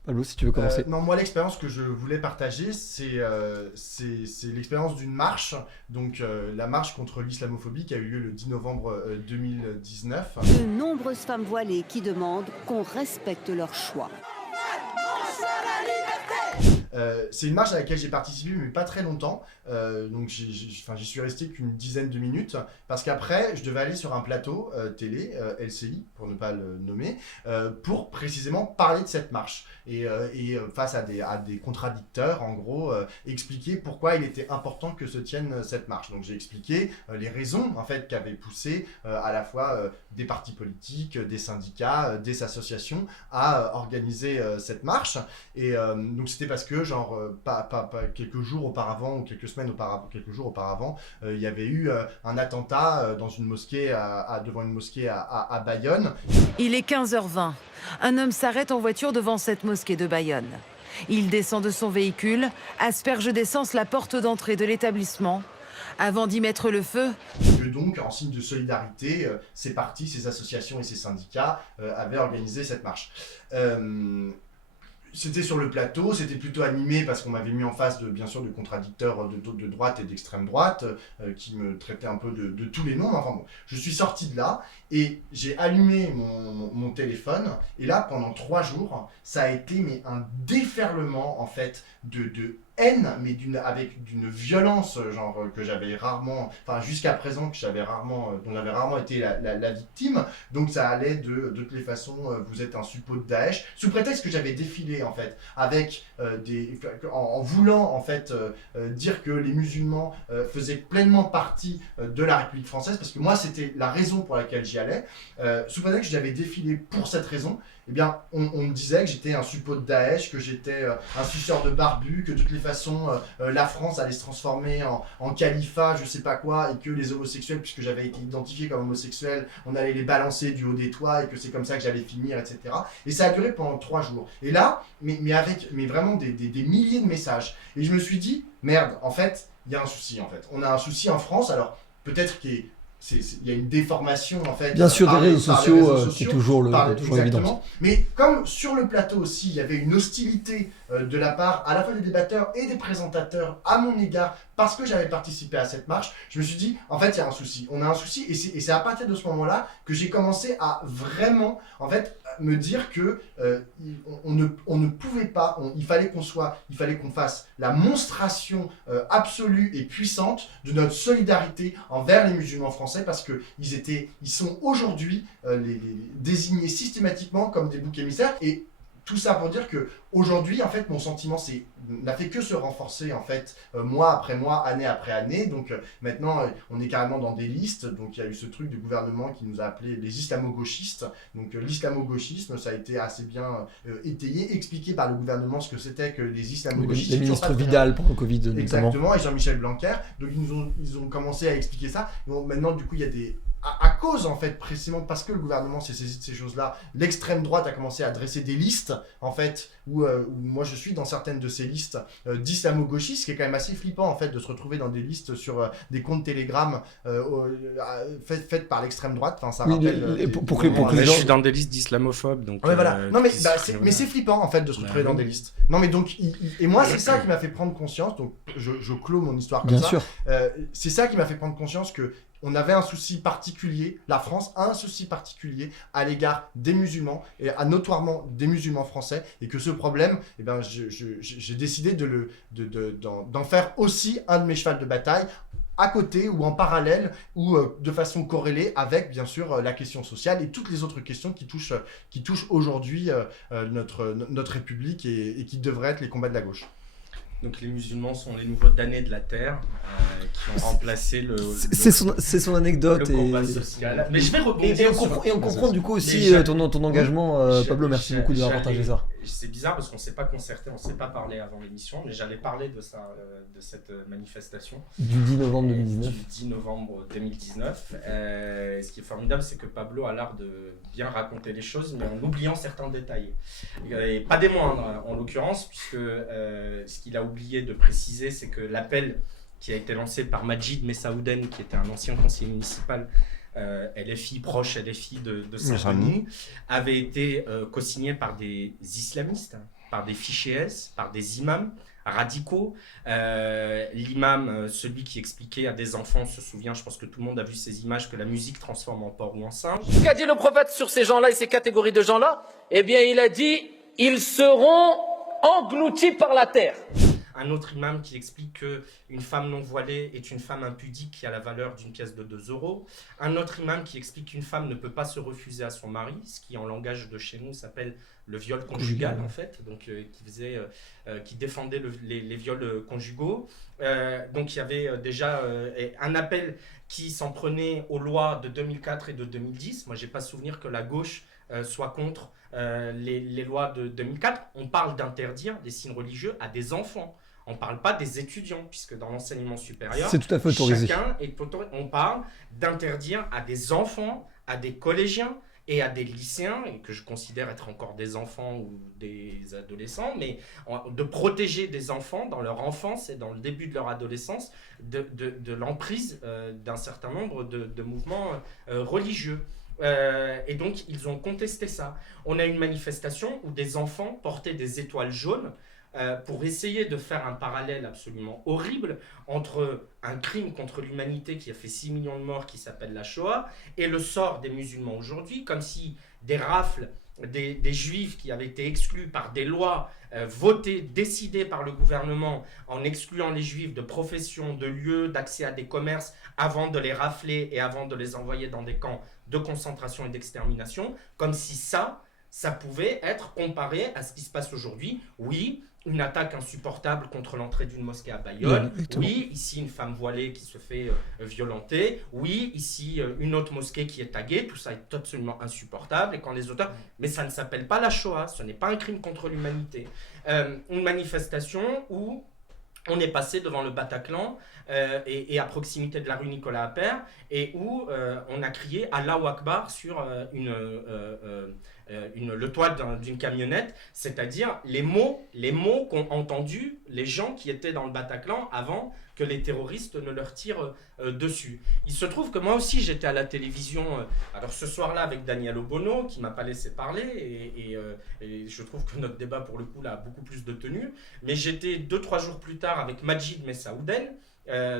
Pablo, si tu veux commencer. Non, moi l'expérience que je voulais partager, c'est l'expérience d'une marche, donc la marche contre l'islamophobie qui a eu lieu le 10 novembre 2019. De nombreuses femmes voilées qui demandent qu'on respecte leur choix. C'est une marche à laquelle j'ai participé mais pas très longtemps, donc j'y suis resté qu'une dizaine de minutes parce qu'après je devais aller sur un plateau télé, LCI pour ne pas le nommer, pour précisément parler de cette marche et face à des contradicteurs en gros expliquer pourquoi il était important que se tienne cette marche. Donc j'ai expliqué les raisons en fait qui avaient poussé à la fois des partis politiques, des syndicats, des associations à organiser cette marche, et donc c'était parce que pas quelques jours auparavant ou quelques jours auparavant, il y avait eu un attentat dans une mosquée devant une mosquée à Bayonne. Il est 15h20. Un homme s'arrête en voiture devant cette mosquée de Bayonne. Il descend de son véhicule, asperge d'essence la porte d'entrée de l'établissement. Avant d'y mettre le feu... Que donc, en signe de solidarité, ces partis, ces associations et ces syndicats avaient organisé cette marche. C'était sur le plateau, c'était plutôt animé parce qu'on m'avait mis en face bien sûr de contradicteurs de droite et d'extrême droite qui me traitaient un peu de tous les noms. Enfin bon, je suis sorti de là et j'ai allumé mon téléphone, et là pendant 3 jours, ça a été un déferlement en fait de haine, mais avec d'une violence que j'avais rarement, jusqu'à présent dont j'avais rarement été la victime. Donc ça allait de toutes les façons, vous êtes un suppôt de Daesh, sous prétexte que j'avais défilé en fait avec en voulant en fait dire que les musulmans faisaient pleinement partie de la République française, parce que moi c'était la raison pour laquelle j'y allais, sous prétexte que j'avais défilé pour cette raison. eh bien, on me disait que j'étais un suppôt de Daesh, que j'étais un suceur de barbu, que de toutes les façons, la France allait se transformer en califat, je sais pas quoi, et que les homosexuels, puisque j'avais été identifié comme homosexuel, on allait les balancer du haut des toits, et que c'est comme ça que j'allais finir, etc. Et ça a duré pendant 3 jours. Et là, avec vraiment des milliers de messages. Et je me suis dit, merde, en fait, il y a un souci, en fait. On a un souci en France, alors peut-être qu'il y a une déformation en fait. Bien sûr, des réseaux sociaux, qui est toujours évident. Mais comme sur le plateau aussi, il y avait une hostilité de la part à la fois des débatteurs et des présentateurs à mon égard, parce que j'avais participé à cette marche, je me suis dit, en fait, il y a un souci. On a un souci, et c'est à partir de ce moment-là que j'ai commencé à vraiment, en fait, me dire que on ne pouvait pas, il fallait qu'on fasse la monstration absolue et puissante de notre solidarité envers les musulmans français, parce que ils sont aujourd'hui désignés systématiquement comme des boucs émissaires. Et tout ça pour dire que aujourd'hui, en fait, mon sentiment n'a fait que se renforcer, en fait, mois après mois, année après année. Donc maintenant, on est carrément dans des listes. Donc il y a eu ce truc du gouvernement qui nous a appelés les islamo-gauchistes. Donc l'islamo-gauchisme, ça a été assez bien étayé, expliqué par le gouvernement ce que c'était que les islamo-gauchistes. Les ministres Vidal pour le Covid, notamment. Exactement, et Jean-Michel Blanquer. Donc ils ont commencé à expliquer ça. Donc, maintenant, du coup, il y a des... À cause, en fait, précisément parce que le gouvernement s'est saisi de ces choses-là, l'extrême droite a commencé à dresser des listes, en fait, où moi je suis dans certaines de ces listes d'islamo-gauchistes, ce qui est quand même assez flippant, en fait, de se retrouver dans des listes sur des comptes Telegram faites par l'extrême droite. Enfin, ça rappelle... Je suis dans des listes d'islamophobes, donc... Ouais, voilà. Non, mais c'est flippant, en fait, de se retrouver dans des listes. Non, mais donc... Et moi, c'est ça qui m'a fait prendre conscience, donc je clôt mon histoire comme ça. Bien sûr. C'est ça qui m'a fait prendre conscience que on avait un souci particulier, la France a un souci particulier à l'égard des musulmans, et notoirement des musulmans français, et que ce problème, eh ben, j'ai décidé d'en faire aussi un de mes chevals de bataille, à côté ou en parallèle ou de façon corrélée avec, bien sûr, la question sociale et toutes les autres questions qui touchent aujourd'hui notre République et qui devraient être les combats de la gauche. Donc les musulmans sont les nouveaux damnés de la terre qui ont remplacé c'est son anecdote le combat social. Mais je vais rebondir et on comprend du coup aussi ton engagement, Pablo. Merci beaucoup d'avoir partagé ça. C'est bizarre parce qu'on ne s'est pas concerté, on ne s'est pas parlé avant l'émission, mais j'allais parler de cette manifestation. Du 10 novembre 2019. Du 10 novembre 2019. Ce qui est formidable, c'est que Pablo a l'art de bien raconter les choses, mais en oubliant certains détails. Et pas des moindres, en l'occurrence, puisque ce qu'il a oublié de préciser, c'est que l'appel qui a été lancé par Majid Messaouden, qui était un ancien conseiller municipal LFI, proche LFI de Saint-Denis, avait été co-signé par des islamistes, par des fichés, par des imams radicaux. L'imam, celui qui expliquait à des enfants, on se souvient, je pense que tout le monde a vu ces images, que la musique transforme en porc ou en singe. Qu'a dit le prophète sur ces gens-là et ces catégories de gens-là? Eh bien, il a dit, ils seront engloutis par la terre. Un autre imam qui explique qu'une femme non voilée est une femme impudique qui a la valeur d'une pièce de 2 €. Un autre imam qui explique qu'une femme ne peut pas se refuser à son mari, ce qui en langage de chez nous s'appelle le viol conjugal en fait, donc qui défendait les viols conjugaux. Donc il y avait déjà un appel qui s'en prenait aux lois de 2004 et de 2010. Moi j'ai pas souvenir que la gauche soit contre les lois de 2004. On parle d'interdire les signes religieux à des enfants. On ne parle pas des étudiants, puisque dans l'enseignement supérieur, c'est tout à fait autorisé. On parle d'interdire à des enfants, à des collégiens et à des lycéens, et que je considère être encore des enfants ou des adolescents, mais de protéger des enfants dans leur enfance et dans le début de leur adolescence de l'emprise d'un certain nombre de mouvements religieux. Et donc ils ont contesté ça. On a une manifestation où des enfants portaient des étoiles jaunes pour essayer de faire un parallèle absolument horrible entre un crime contre l'humanité qui a fait 6 millions de morts, qui s'appelle la Shoah, et le sort des musulmans aujourd'hui, comme si des rafles des juifs qui avaient été exclus par des lois votées, décidées par le gouvernement, en excluant les juifs de profession, de lieux, d'accès à des commerces, avant de les rafler et avant de les envoyer dans des camps de concentration et d'extermination, comme si ça pouvait être comparé à ce qui se passe aujourd'hui. Oui, une attaque insupportable contre l'entrée d'une mosquée à Bayonne. Oui, ici une femme voilée qui se fait violenter. Oui, ici une autre mosquée qui est taguée. Tout ça est absolument insupportable. Et quand les auteurs... Mais ça ne s'appelle pas la Shoah, ce n'est pas un crime contre l'humanité. Une manifestation où on est passé devant le Bataclan et à proximité de la rue Nicolas Appert et où on a crié Allahu Akbar sur le toit d'une camionnette, c'est-à-dire les mots qu'ont entendus les gens qui étaient dans le Bataclan avant que les terroristes ne leur tirent dessus. Il se trouve que moi aussi j'étais à la télévision, alors ce soir-là avec Daniel Obono qui m'a pas laissé parler et je trouve que notre débat pour le coup là a beaucoup plus de tenue, mais j'étais 2-3 jours plus tard avec Majid Messaouden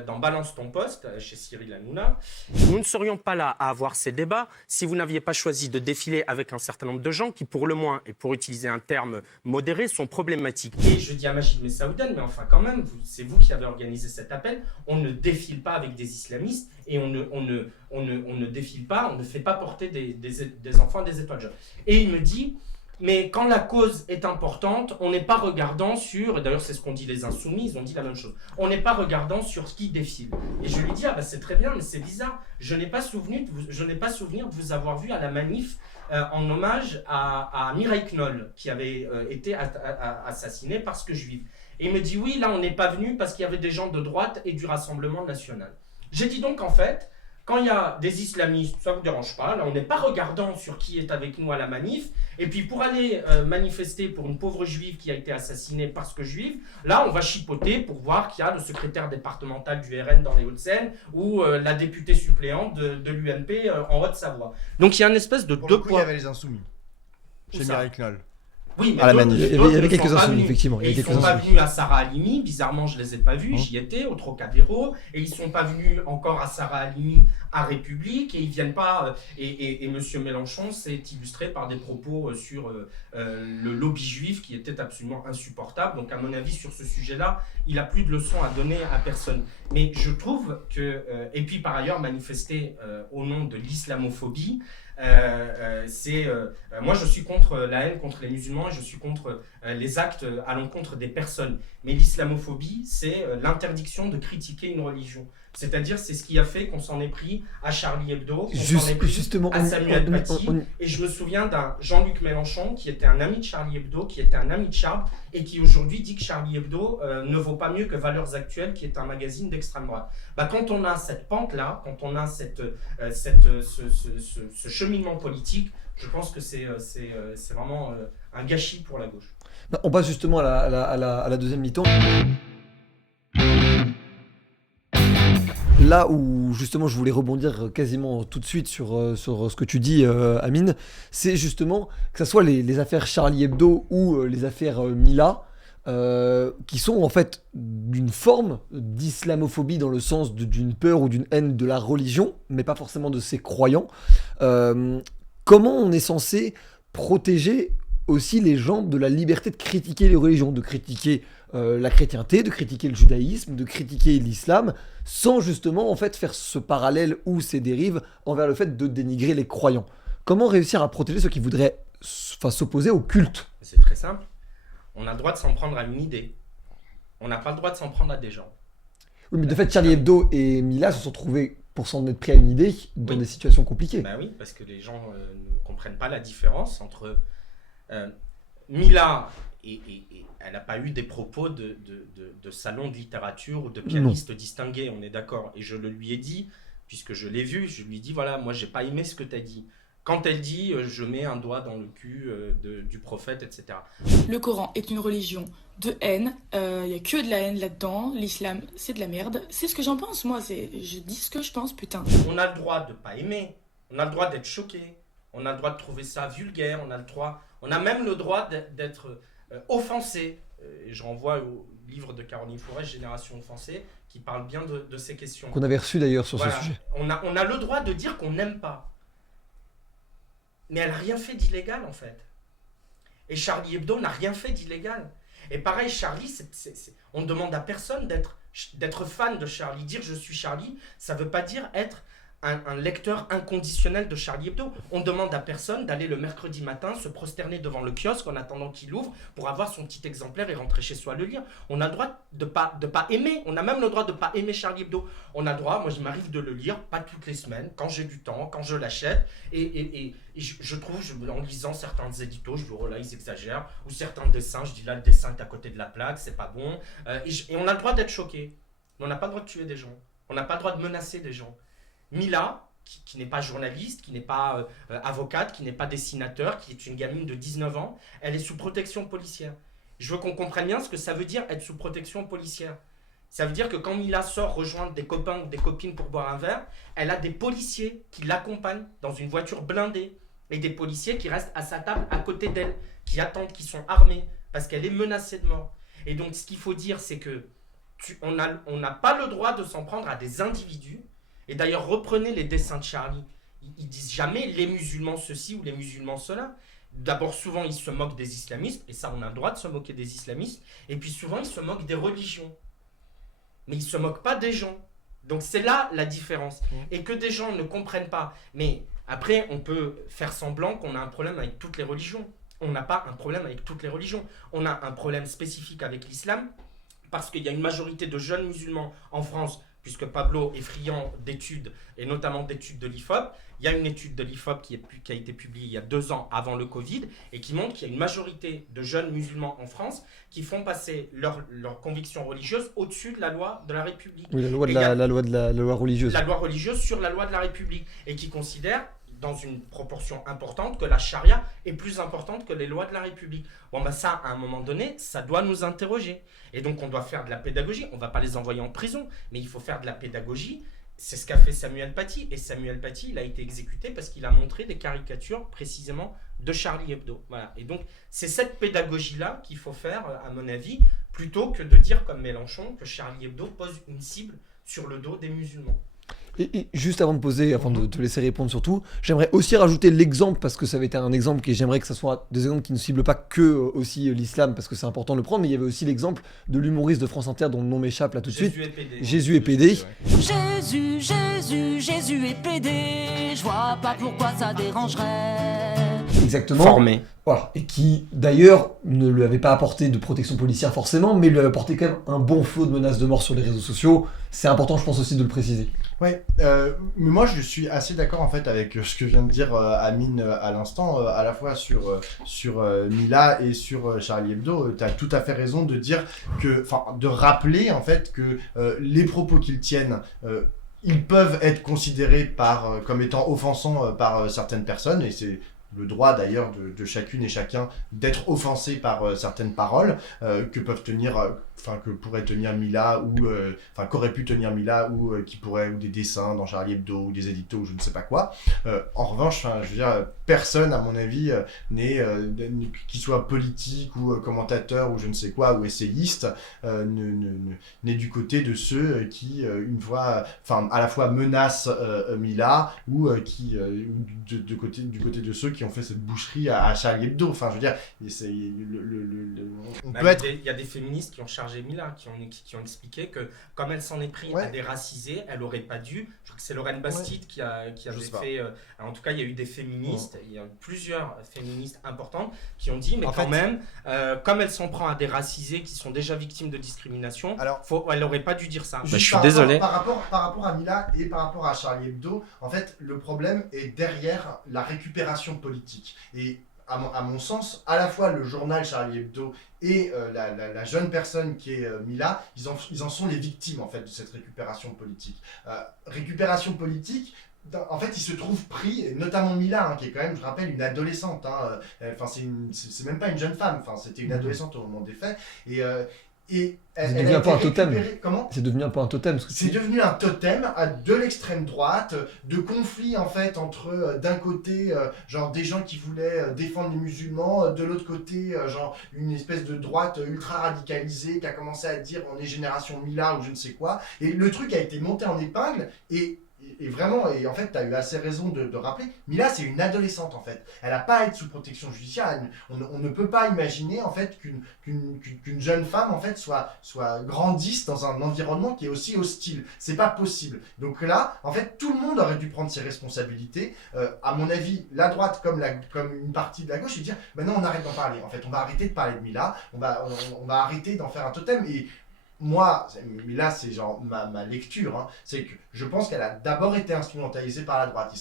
dans Balance ton poste chez Cyril Hanouna. Nous ne serions pas là à avoir ces débats si vous n'aviez pas choisi de défiler avec un certain nombre de gens qui, pour le moins, et pour utiliser un terme modéré, sont problématiques. Et je dis à Majid Messaouden, mais enfin quand même, c'est vous qui avez organisé cet appel, on ne défile pas avec des islamistes et on ne défile pas, on ne fait pas porter des enfants à des étoiles jaunes. Et il me dit... Mais quand la cause est importante, on n'est pas regardant sur, et d'ailleurs c'est ce qu'ont dit les Insoumis, ils ont dit la même chose, on n'est pas regardant sur ce qui défile. Et je lui dis, c'est très bien, mais c'est bizarre, je n'ai pas souvenir de vous avoir vu à la manif en hommage à Mireille Knoll, qui avait été assassinée parce que juive. Et il me dit, oui, là on n'est pas venu parce qu'il y avait des gens de droite et du Rassemblement national. J'ai dit donc en fait, quand il y a des islamistes, ça ne vous dérange pas, là on n'est pas regardant sur qui est avec nous à la manif, et puis pour aller manifester pour une pauvre juive qui a été assassinée parce que juive, là on va chipoter pour voir qu'il y a le secrétaire départemental du RN dans les Hauts-de-Seine ou la députée suppléante de l'UMP en Haute-Savoie. Donc il y a une espèce de deux poids. Il y avait les Insoumis, chez Mireille Knoll. Oui, mais à la manif. Il y avait quelques Insoumis, effectivement. Et ils ne sont pas venus à Sarah Halimi, bizarrement je ne les ai pas vus, j'y étais, au Trocadéro, et ils ne sont pas venus encore à Sarah Halimi à République, et ils ne viennent pas, et M. Mélenchon s'est illustré par des propos sur le lobby juif qui était absolument insupportable. Donc à mon avis, sur ce sujet-là, il n'a plus de leçons à donner à personne. Mais je trouve que, et puis par ailleurs, manifester au nom de l'islamophobie, moi je suis contre la haine contre les musulmans et je suis contre les actes à l'encontre des personnes, mais l'islamophobie c'est l'interdiction de critiquer une religion, c'est-à-dire c'est ce qui a fait qu'on s'en est pris à Charlie Hebdo, qu'on s'en est pris à Samuel Paty, et je me souviens d'un Jean-Luc Mélenchon qui était un ami de Charlie Hebdo, qui était un ami de Charles et qui aujourd'hui dit que Charlie Hebdo ne vaut pas mieux que Valeurs Actuelles qui est un magazine d'extrême droite. Quand on a cette pente-là, quand on a ce cheminement politique, je pense que c'est vraiment un gâchis pour la gauche. On passe justement à la deuxième mi-temps. Là où justement je voulais rebondir quasiment tout de suite sur ce que tu dis, Amine, c'est justement que ce soit les affaires Charlie Hebdo ou les affaires Mila, qui sont en fait d'une forme d'islamophobie dans le sens d'une peur ou d'une haine de la religion, mais pas forcément de ses croyants. Comment on est censé protéger aussi les gens de la liberté de critiquer les religions, de critiquer la chrétienté, de critiquer le judaïsme, de critiquer l'islam, sans justement en fait faire ce parallèle ou ces dérives envers le fait de dénigrer les croyants. Comment réussir à protéger ceux qui voudraient s'opposer au culte ? C'est très simple. On a le droit de s'en prendre à une idée. On n'a pas le droit de s'en prendre à des gens. Oui, mais de fait, Charlie Hebdo et Mila se sont trouvés, pour s'en être pris à une idée, dans des situations compliquées. Bah oui, parce que les gens ne comprennent pas la différence entre Mila et elle n'a pas eu des propos de salon de littérature ou de pianiste distingué, on est d'accord. Et je le lui ai dit, puisque je l'ai vu, je lui ai dit, voilà, moi j'ai pas aimé ce que tu as dit. Quand elle dit je mets un doigt dans le cul du prophète, etc. Le Coran est une religion de haine, il n'y a que de la haine là-dedans, l'islam c'est de la merde, c'est ce que j'en pense moi, je dis ce que je pense, putain. On a le droit de pas aimer, on a le droit d'être choqué, on a le droit de trouver ça vulgaire, on a même le droit d'être offensé. Et je renvoie au livre de Caroline Forest, Génération offensée, qui parle bien de ces questions. Qu'on avait reçu d'ailleurs sur ce sujet. On a le droit de dire qu'on n'aime pas. Mais elle n'a rien fait d'illégal en fait. Et Charlie Hebdo n'a rien fait d'illégal. Et pareil, Charlie, on ne demande à personne d'être fan de Charlie. Dire je suis Charlie, ça ne veut pas dire être un lecteur inconditionnel de Charlie Hebdo. On demande à personne d'aller le mercredi matin se prosterner devant le kiosque en attendant qu'il ouvre pour avoir son petit exemplaire et rentrer chez soi le lire. On a le droit de pas aimer. On a même le droit de pas aimer Charlie Hebdo. On a le droit, moi je m'arrive de le lire, pas toutes les semaines, quand j'ai du temps, quand je l'achète. Et je trouve, en lisant certains éditos, je dis oh là ils exagèrent. Ou certains dessins, je dis là le dessin est à côté de la plaque, c'est pas bon. Et on a le droit d'être choqué. Mais on n'a pas le droit de tuer des gens. On n'a pas le droit de menacer des gens. Mila, qui n'est pas journaliste, qui n'est pas avocate, qui n'est pas dessinateur, qui est une gamine de 19 ans, elle est sous protection policière. Je veux qu'on comprenne bien ce que ça veut dire être sous protection policière. Ça veut dire que quand Mila sort rejoindre des copains ou des copines pour boire un verre, elle a des policiers qui l'accompagnent dans une voiture blindée et des policiers qui restent à sa table à côté d'elle, qui attendent, qui sont armés parce qu'elle est menacée de mort. Et donc ce qu'il faut dire, c'est que on n'a pas le droit de s'en prendre à des individus. Et d'ailleurs, reprenez les dessins de Charlie. Ils disent jamais les musulmans ceci ou les musulmans cela. D'abord, souvent, ils se moquent des islamistes. Et ça, on a le droit de se moquer des islamistes. Et puis souvent, ils se moquent des religions. Mais ils ne se moquent pas des gens. Donc c'est là la différence. Et que des gens ne comprennent pas. Mais après, on peut faire semblant qu'on a un problème avec toutes les religions. On n'a pas un problème avec toutes les religions. On a un problème spécifique avec l'islam. Parce qu'il y a une majorité de jeunes musulmans en France, puisque Pablo est friand d'études, et notamment d'études de l'IFOP. Il y a une étude de l'IFOP qui a été publiée il y a 2 ans avant le Covid, et qui montre qu'il y a une majorité de jeunes musulmans en France qui font passer leurs convictions religieuses au-dessus de la loi de la République. Oui, la loi religieuse. La loi religieuse sur la loi de la République, et qui considèrent, dans une proportion importante, que la charia est plus importante que les lois de la République. Bon, bah ça, à un moment donné, ça doit nous interroger. Et donc, on doit faire de la pédagogie. On ne va pas les envoyer en prison, mais il faut faire de la pédagogie. C'est ce qu'a fait Samuel Paty. Et Samuel Paty, il a été exécuté parce qu'il a montré des caricatures, précisément, de Charlie Hebdo. Voilà. Et donc, c'est cette pédagogie-là qu'il faut faire, à mon avis, plutôt que de dire, comme Mélenchon, que Charlie Hebdo pose une cible sur le dos des musulmans. Et juste avant de te laisser répondre surtout, j'aimerais aussi rajouter l'exemple, parce que ça avait été un exemple et j'aimerais que ça soit des exemples qui ne ciblent pas que aussi l'islam, parce que c'est important de le prendre, mais il y avait aussi l'exemple de l'humoriste de France Inter dont le nom m'échappe là tout de suite. Jésus est pédé. Jésus, Jésus, Jésus est pédé, je vois pas pourquoi ça dérangerait. Exactement. Formé. Voilà. Et qui d'ailleurs ne lui avait pas apporté de protection policière forcément, mais lui avait apporté quand même un bon flot de menaces de mort sur les réseaux sociaux. C'est important, je pense aussi, de le préciser. Ouais, mais moi je suis assez d'accord en fait avec ce que vient de dire Amine à l'instant, à la fois sur Mila et sur Charlie Hebdo. Tu as tout à fait raison de dire de rappeler en fait que les propos qu'ils tiennent, ils peuvent être considérés comme étant offensants par certaines personnes, et c'est le droit d'ailleurs de chacune et chacun d'être offensé par certaines paroles que pourrait tenir Mila ou qu'aurait pu tenir Mila ou ou des dessins dans Charlie Hebdo ou des éditos ou je ne sais pas quoi. En revanche, je veux dire, personne à mon avis qui soit politique ou commentateur ou je ne sais quoi ou essayiste n'est du côté de ceux qui à la fois menacent Mila ou du côté de ceux qui ont fait cette boucherie à Charlie Hebdo. Enfin, je veux dire, il y a des féministes qui ont chargé Mila, qui ont expliqué que comme elle s'en est pris à des racisés, elle aurait pas dû. Je crois que c'est Lorraine Bastide qui avait fait. En tout cas, il y a eu des féministes, il y a eu plusieurs féministes importantes qui ont dit, mais comme elle s'en prend à des racisés qui sont déjà victimes de discrimination, elle aurait pas dû dire ça. Je suis désolé. Par rapport à Mila et par rapport à Charlie Hebdo, en fait, le problème est derrière la récupération politique. Et à mon sens, à la fois le journal Charlie Hebdo et la jeune personne qui est Mila, ils en sont les victimes en fait de cette récupération politique. Récupération politique, en fait, ils se trouvent pris, notamment Mila, qui est quand même, je rappelle, une adolescente. C'est même pas une jeune femme, c'était une adolescente au moment des faits. C'est devenu un peu un totem. Comment ? C'est devenu un peu un totem. C'est devenu un totem de l'extrême droite, de conflits en fait entre d'un côté des gens qui voulaient défendre les musulmans, de l'autre côté une espèce de droite ultra radicalisée qui a commencé à dire on est génération Mila ou je ne sais quoi. Et le truc a été monté en épingle et et vraiment, et en fait, tu as eu assez raison de rappeler, Mila, c'est une adolescente, en fait. Elle n'a pas à être sous protection judiciaire. On ne peut pas imaginer, en fait, qu'une jeune femme, en fait, soit grandisse dans un environnement qui est aussi hostile. C'est pas possible. Donc là, en fait, tout le monde aurait dû prendre ses responsabilités. À mon avis, la droite, comme une partie de la gauche, et dire, maintenant, on arrête d'en parler. En fait, on va arrêter de parler de Mila, on va arrêter d'en faire un totem. Et moi, mais là c'est genre ma lecture, hein, c'est que je pense qu'elle a d'abord été instrumentalisée par la droite.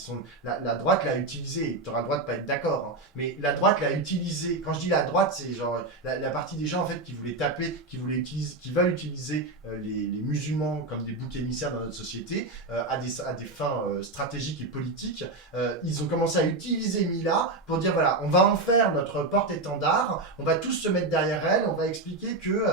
La droite l'a utilisée, tu auras le droit de pas être d'accord, hein, mais la droite l'a utilisée. Quand je dis la droite, c'est genre la partie des gens en fait qui voulaient taper, qui veulent utiliser les musulmans comme des boucs émissaires dans notre société à des fins stratégiques et politiques. Ils ont commencé à utiliser Mila pour dire voilà, on va en faire notre porte-étendard, on va tous se mettre derrière elle, on va expliquer que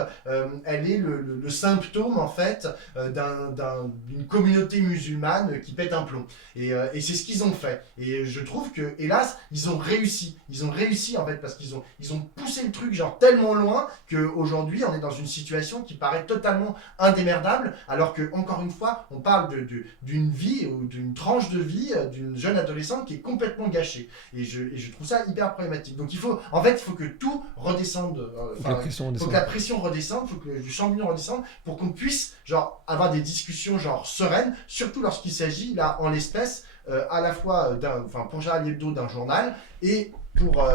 elle est le symptôme en fait d'une communauté musulmane qui pète un plomb. Et c'est ce qu'ils ont fait. Et je trouve que, hélas, ils ont réussi. Ils ont réussi en fait parce qu'ils ont poussé le truc genre tellement loin qu'aujourd'hui on est dans une situation qui paraît totalement indémerdable, alors que encore une fois on parle d'une vie ou d'une tranche de vie d'une jeune adolescente qui est complètement gâchée. Et je trouve ça hyper problématique. Donc il faut que tout redescende. Faut que la pression redescende, faut que le champignon redescende pour qu'on puisse genre avoir des discussions genre sereines, surtout lorsqu'il s'agit là en l'espèce à la fois pour Charlie Hebdo d'un journal et pour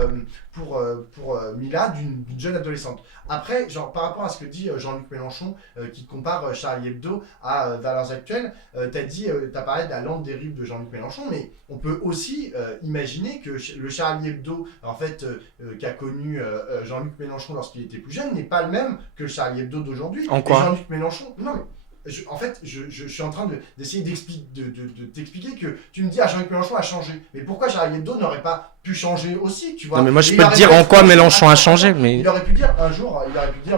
Mila d'une jeune adolescente. Après, genre par rapport à ce que dit Jean-Luc Mélenchon qui compare Charlie Hebdo à Valeurs Actuelles, t'as parlé de la lente dérive de Jean-Luc Mélenchon, mais on peut aussi imaginer que le Charlie Hebdo en fait qu'a connu Jean-Luc Mélenchon lorsqu'il était plus jeune n'est pas le même que le Charlie Hebdo d'aujourd'hui. En quoi ? Jean-Luc Mélenchon, non mais je suis en train d'essayer de t'expliquer que tu me dis Jean-Luc Mélenchon a changé. Mais pourquoi Charlie Hebdo n'aurait pas pu changer aussi, tu vois? Non mais moi je peux te dire en quoi Mélenchon a changé, mais... Il aurait pu dire un jour,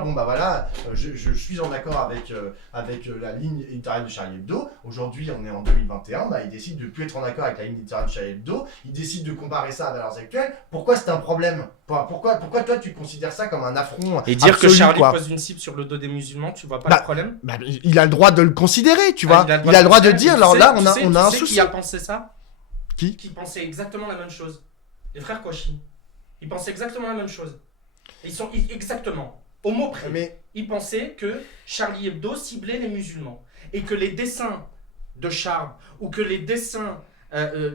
bon bah voilà, je suis en accord avec la ligne éditoriale de Charlie Hebdo. Aujourd'hui on est en 2021, bah il décide de plus être en accord avec la ligne éditoriale de Charlie Hebdo. Il décide de comparer ça à Valeurs Actuelles. Pourquoi c'est un problème? Pourquoi toi tu considères ça comme un affront? Et dire absolu, que Charlie quoi. Pose une cible sur le dos des musulmans, tu vois pas le problème? Il a le droit de le considérer, tu vois. Il a le droit de dire, alors là on a un souci. Qui a pensé ça? Qui pensait exactement la même chose? Les frères Kouachi. Ils pensaient exactement la même chose. Ils sont exactement, au mot près. Mais... Ils pensaient que Charlie Hebdo ciblait les musulmans. Et que les dessins de Charb, ou que les dessins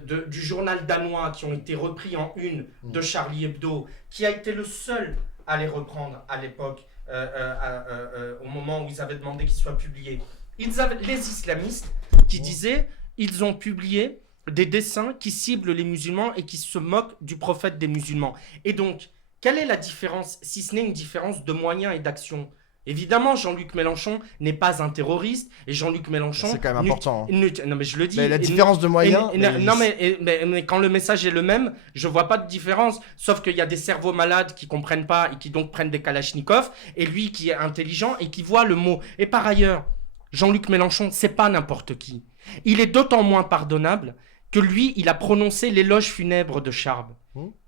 du journal danois qui ont été repris en une de Charlie Hebdo, qui a été le seul à les reprendre à l'époque, au moment où ils avaient demandé qu'ils soient publiés. Les islamistes qui disaient, ils ont publié des dessins qui ciblent les musulmans et qui se moquent du prophète des musulmans. Et donc, quelle est la différence, si ce n'est une différence de moyens et d'action? Évidemment, Jean-Luc Mélenchon n'est pas un terroriste, et Jean-Luc Mélenchon... C'est quand même important. Non mais je le dis... Mais la différence de moyens... Mais quand le message est le même, je vois pas de différence. Sauf qu'il y a des cerveaux malades qui comprennent pas et qui donc prennent des kalachnikovs, et lui qui est intelligent et qui voit le mot. Et par ailleurs, Jean-Luc Mélenchon, c'est pas n'importe qui. Il est d'autant moins pardonnable que lui, il a prononcé l'éloge funèbre de Charb.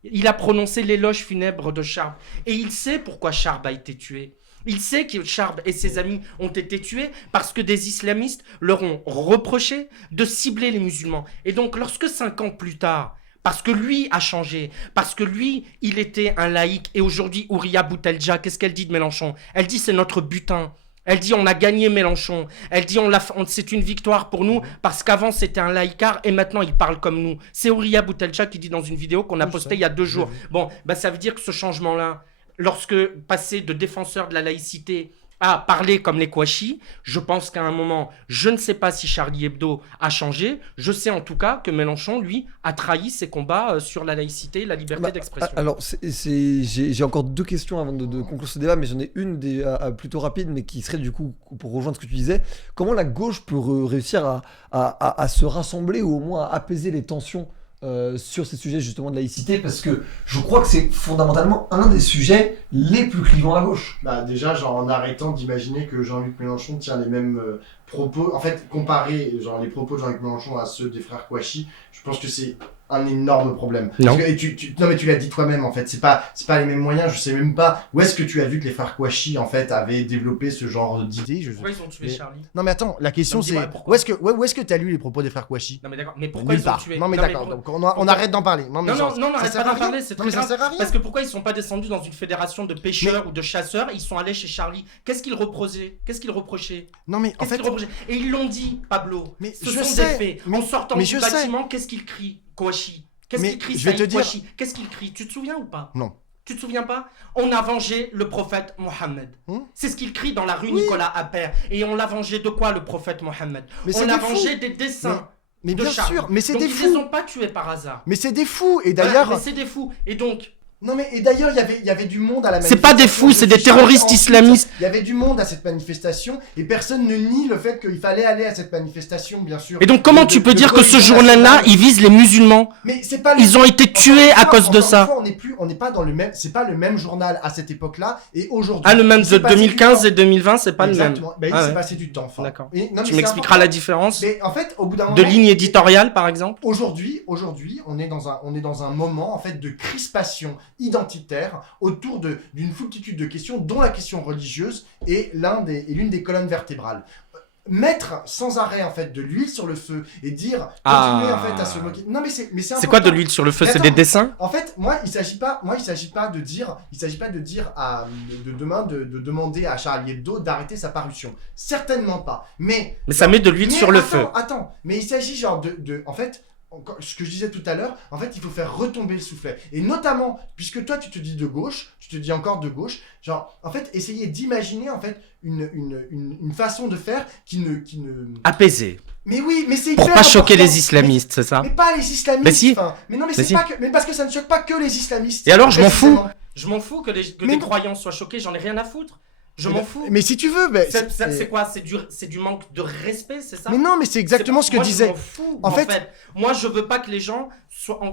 Il a prononcé l'éloge funèbre de Charb. Et il sait pourquoi Charb a été tué. Il sait que Charb et ses amis ont été tués parce que des islamistes leur ont reproché de cibler les musulmans. Et donc, lorsque 5 ans plus tard, parce que lui a changé, parce que lui, il était un laïc, et aujourd'hui, Ouria Boutelja, qu'est-ce qu'elle dit de Mélenchon? Elle dit c'est notre butin. Elle dit on a gagné Mélenchon. Elle dit c'est une victoire pour nous parce qu'avant c'était un laïcard et maintenant il parle comme nous. C'est Ouria Boutelja qui dit dans une vidéo qu'on a postée il y a 2 jours. Bon, bah ça veut dire que ce changement-là, lorsque passer de défenseur de la laïcité à parler comme les Kouachi, je pense qu'à un moment, je ne sais pas si Charlie Hebdo a changé, je sais en tout cas que Mélenchon, lui, a trahi ses combats sur la laïcité et la liberté d'expression. Alors, j'ai encore 2 questions avant de conclure ce débat, mais j'en ai une plutôt rapide, mais qui serait du coup, pour rejoindre ce que tu disais, comment la gauche peut réussir à se rassembler ou au moins à apaiser les tensions sur ces sujets justement de laïcité, parce que je crois que c'est fondamentalement un des sujets les plus clivants à gauche. Bah déjà, genre en arrêtant d'imaginer que Jean-Luc Mélenchon tient les mêmes propos, en fait comparer genre les propos de Jean-Luc Mélenchon à ceux des frères Kouachi, je pense que c'est un énorme problème. Non. Parce que, non mais tu l'as dit toi-même en fait, c'est pas les mêmes moyens, je sais même pas où est-ce que tu as vu que les frères Kouachi en fait avaient développé ce genre d'idée. Pourquoi ils ont tué Charlie? Non mais attends, la question c'est où est-ce que t'as lu les propos des frères Kouachi? Non mais d'accord, mais pourquoi ils ont tué? Non mais d'accord, donc on arrête d'en parler. Non, arrête pas d'en parler, c'est très grave. Ça sert à rien. Parce que pourquoi ils sont pas descendus dans une fédération de pêcheurs ou de chasseurs, ils sont allés chez Charlie. Qu'est-ce qu'ils reprochaient? Non mais en fait, et ils l'ont dit, Pablo. Mais ce sont des faits. En sortant du bâtiment, qu'est-ce qu'ils crient, Kouachi? Qu'est-ce qu'il crie, Saïd Kouachi? Qu'est-ce qu'il crie? Tu te souviens ou pas? Non. Tu te souviens pas? On a vengé le prophète Mohammed. C'est ce qu'il crie dans la rue Nicolas Appert. Et on l'a vengé de quoi, le prophète Mohammed? On a vengé des dessins. Mais bien sûr, mais c'est des fous. Ils les ont pas tués par hasard. Mais c'est des fous. Et d'ailleurs. Mais c'est des fous. Et donc. Non mais et d'ailleurs il y avait du monde à la C'est manifestation. pas des fous, c'est des terroristes islamistes. Il y avait du monde à cette manifestation et personne ne nie le fait qu'il fallait aller à cette manifestation, bien sûr. Et donc comment tu peux dire que ce journal-là, il vise les musulmans? Mais c'est pas. Ils ont été tués à cause de ça. On n'est pas dans le même. C'est pas le même journal à cette époque-là et aujourd'hui. Ah, le même de 2015 et 2020, c'est pas le même. Exactement. Il s'est passé du temps. D'accord. Tu m'expliqueras la différence. Mais en fait, au bout d'un moment. De ligne éditoriale, par exemple. Aujourd'hui, on est dans un moment en fait de crispation identitaire autour d'une foultitude de questions, dont la question religieuse est l'une des colonnes vertébrales. Mettre sans arrêt en fait de l'huile sur le feu et continuer en fait à se moquer. Non mais c'est c'est quoi de l'huile sur le feu? C'est des dessins? En fait, moi il s'agit pas de dire de demander à Charlie Hebdo d'arrêter sa parution. Certainement pas. Mais ça met de l'huile sur le feu. Attends, mais il s'agit genre en fait, ce que je disais tout à l'heure, en fait, il faut faire retomber le soufflet. Et notamment, puisque toi, tu te dis de gauche, tu te dis encore de gauche, genre, en fait, essayer d'imaginer, en fait, une façon de faire qui ne... Apaisé. Mais oui, mais c'est pour hyper pas choquer important. les islamistes, c'est ça? Mais pas les islamistes. Mais si. Mais non, mais c'est pas que... Mais parce que ça ne choque pas que les islamistes. Et alors, je m'en fous. Je m'en fous que des croyants soient choqués, j'en ai rien à foutre. Je m'en fous. Mais si tu veux, c'est quoi? C'est du manque de respect, c'est ça? Mais non, mais c'est exactement ce que disait. Je m'en fous. En fait, moi, je veux pas que les gens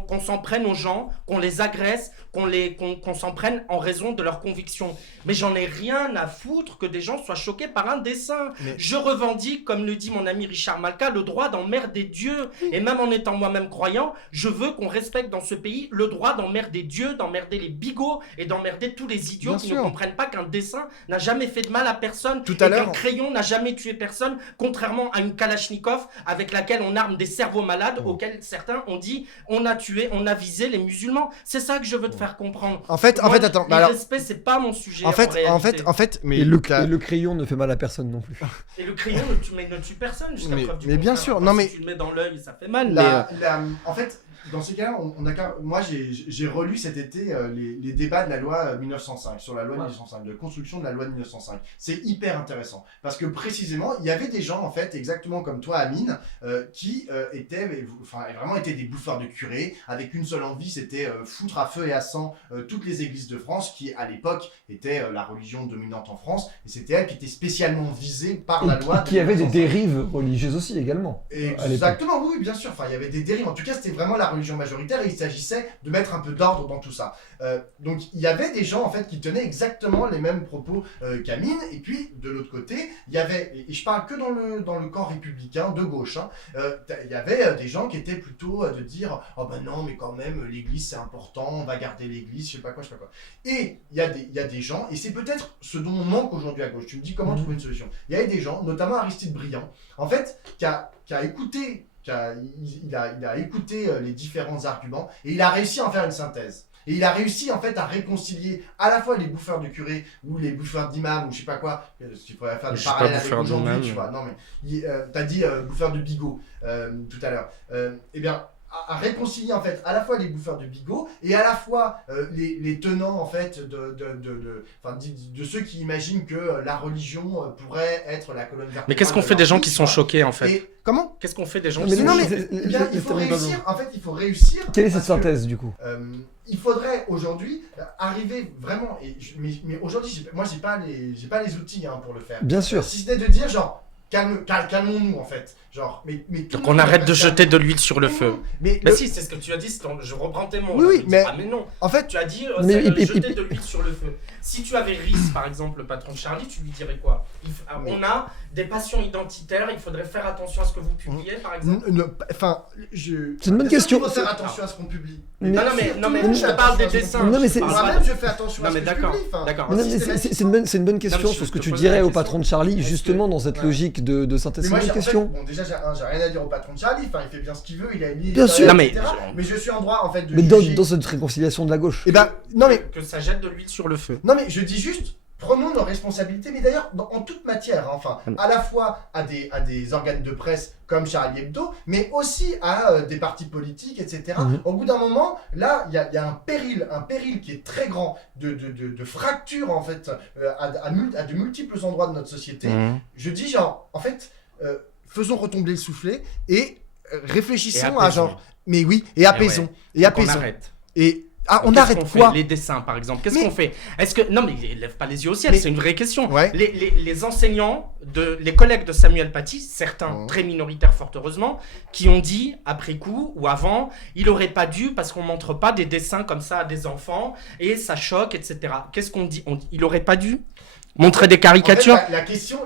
qu'on s'en prenne aux gens, qu'on les agresse, qu'on s'en prenne en raison de leurs convictions. Mais j'en ai rien à foutre que des gens soient choqués par un dessin. Je revendique, comme le dit mon ami Richard Malka, le droit d'emmerder Dieu. Et même en étant moi-même croyant, je veux qu'on respecte dans ce pays le droit d'emmerder Dieu, d'emmerder les bigots et d'emmerder tous les idiots qui ne comprennent pas qu'un dessin n'a jamais fait de mal à personne et qu'un crayon n'a jamais tué personne, contrairement à une Kalachnikov avec laquelle on arme des cerveaux malades auxquels certains ont dit on a visé les musulmans. C'est ça que je veux te faire comprendre. En fait, attends. Le respect, c'est pas mon sujet. En fait, mais et le crayon ne fait mal à personne non plus. Et le crayon ne tue personne jusqu'à preuve du contraire. Mais bien sûr, non mais si tu le mets dans l'œil, ça fait mal. En fait, dans ce cas-là, moi j'ai relu cet été les débats de la loi 1905, sur la loi 1905, de construction de la loi de 1905. C'est hyper intéressant parce que précisément, il y avait des gens en fait, exactement comme toi, Amine, qui vraiment étaient des bouffeurs de curés, avec une seule envie, c'était foutre à feu et à sang toutes les églises de France, qui à l'époque étaient la religion dominante en France, et c'était elles qui étaient spécialement visées par la loi. Qui avait des dérives religieuses aussi également. Exactement, oui, bien sûr. Enfin, il y avait des dérives. En tout cas, c'était vraiment la religion majoritaire et il s'agissait de mettre un peu d'ordre dans tout ça. Donc il y avait des gens en fait qui tenaient exactement les mêmes propos qu'Amine, et puis de l'autre côté il y avait, et je parle que dans le camp républicain de gauche, il y avait des gens qui étaient plutôt de dire oh ben non mais quand même l'église c'est important, on va garder l'église, je sais pas quoi. Et il y a des gens, et c'est peut-être ce dont on manque aujourd'hui à gauche, tu me dis comment trouver une solution. Il y avait des gens, notamment Aristide Briand, en fait, qui a écouté il a écouté les différents arguments et il a réussi à en faire une synthèse. Et il a réussi en fait à réconcilier à la fois les bouffeurs de curés ou les bouffeurs d'imams ou je sais pas quoi, il faudrait faire des parallèles avec aujourd'hui, tu vois. Non mais t'as dit bouffeurs de bigots tout à l'heure. Eh bien, à réconcilier en fait à la fois les bouffeurs de bigots et à la fois les tenants en fait de ceux qui imaginent que la religion pourrait être la colonne vertébrale. Mais qu'est-ce qu'on fait des gens qui sont choqués en fait? Comment? Qu'est-ce qu'on fait des gens qui sont choqués? Il faut réussir. En fait, il faut réussir. Quelle est cette synthèse du coup? Il faudrait aujourd'hui arriver vraiment. Mais aujourd'hui, moi, j'ai pas les outils pour le faire. Bien sûr. Si c'était de dire genre calmons-nous en fait. genre, mais tout Donc le on monde arrête va de faire ça. jeter de l'huile sur le Mais feu. non, mais Bah le- si, c'est ce que tu as dit, je reprends tes mots. Oui, là, oui, tu dis, mais ah mais non. en fait, Tu as dit, Mais- jeter de l'huile sur le feu. Si tu avais Rhys, par exemple, le patron de Charlie, tu lui dirais quoi? On a des passions identitaires, il faudrait faire attention à ce que vous publiez, par exemple. Enfin, C'est une bonne Bien sûr question. qu'il faut faire attention à ce qu'on publie. Mais- bien Non, mais- sûr, non, tout le mais monde je fait parle des attention à ce dessins. qu'on publie. Non, mais c'est- Moi-même, je fais attention à Non, ce mais que je d'accord. publie. Enfin, D'accord. Mais non, mais c'est une bonne question mais je sur ce que te tu pose dirais la au question. patron de Charlie, Est-ce justement que- dans cette Ouais. logique de synthèse. Mais C'est moi, une bonne en fait, question. bon, déjà, j'ai rien à dire au patron de Charlie. Enfin, il fait bien ce qu'il veut. Il a une Bien sûr. Non, mais- etc. Mais je suis en droit, en fait, de Mais juger. dans cette réconciliation de la gauche. Eh ben, non mais, Que ça jette de l'huile sur le feu. non mais, je dis juste, prenons nos responsabilités. Mais d'ailleurs, en toute matière, hein, enfin, à la fois à des organes de presse comme Charlie Hebdo, mais aussi à des partis politiques, etc. Au bout d'un moment, là, il y a un péril qui est très grand de fracture, en fait, à de multiples endroits de notre société. Je dis, genre, en fait, faisons retomber le soufflet et réfléchissons à apaisons. genre, mais oui, et apaisons. Et Donc apaisons. on arrête. Et on Qu'est-ce arrête qu'on fait quoi? Les dessins, par exemple. Qu'est-ce Mais- qu'on fait? Est-ce que non, mais lève pas les yeux au ciel. Mais- C'est une vraie question. Ouais. Les enseignants, les collègues de Samuel Paty, certains très minoritaires, fort heureusement, qui ont dit après coup ou avant, il aurait pas dû parce qu'on montre pas des dessins comme ça à des enfants et ça choque, etc. Qu'est-ce qu'on dit? Il aurait pas dû montrer des caricatures? En fait, la question,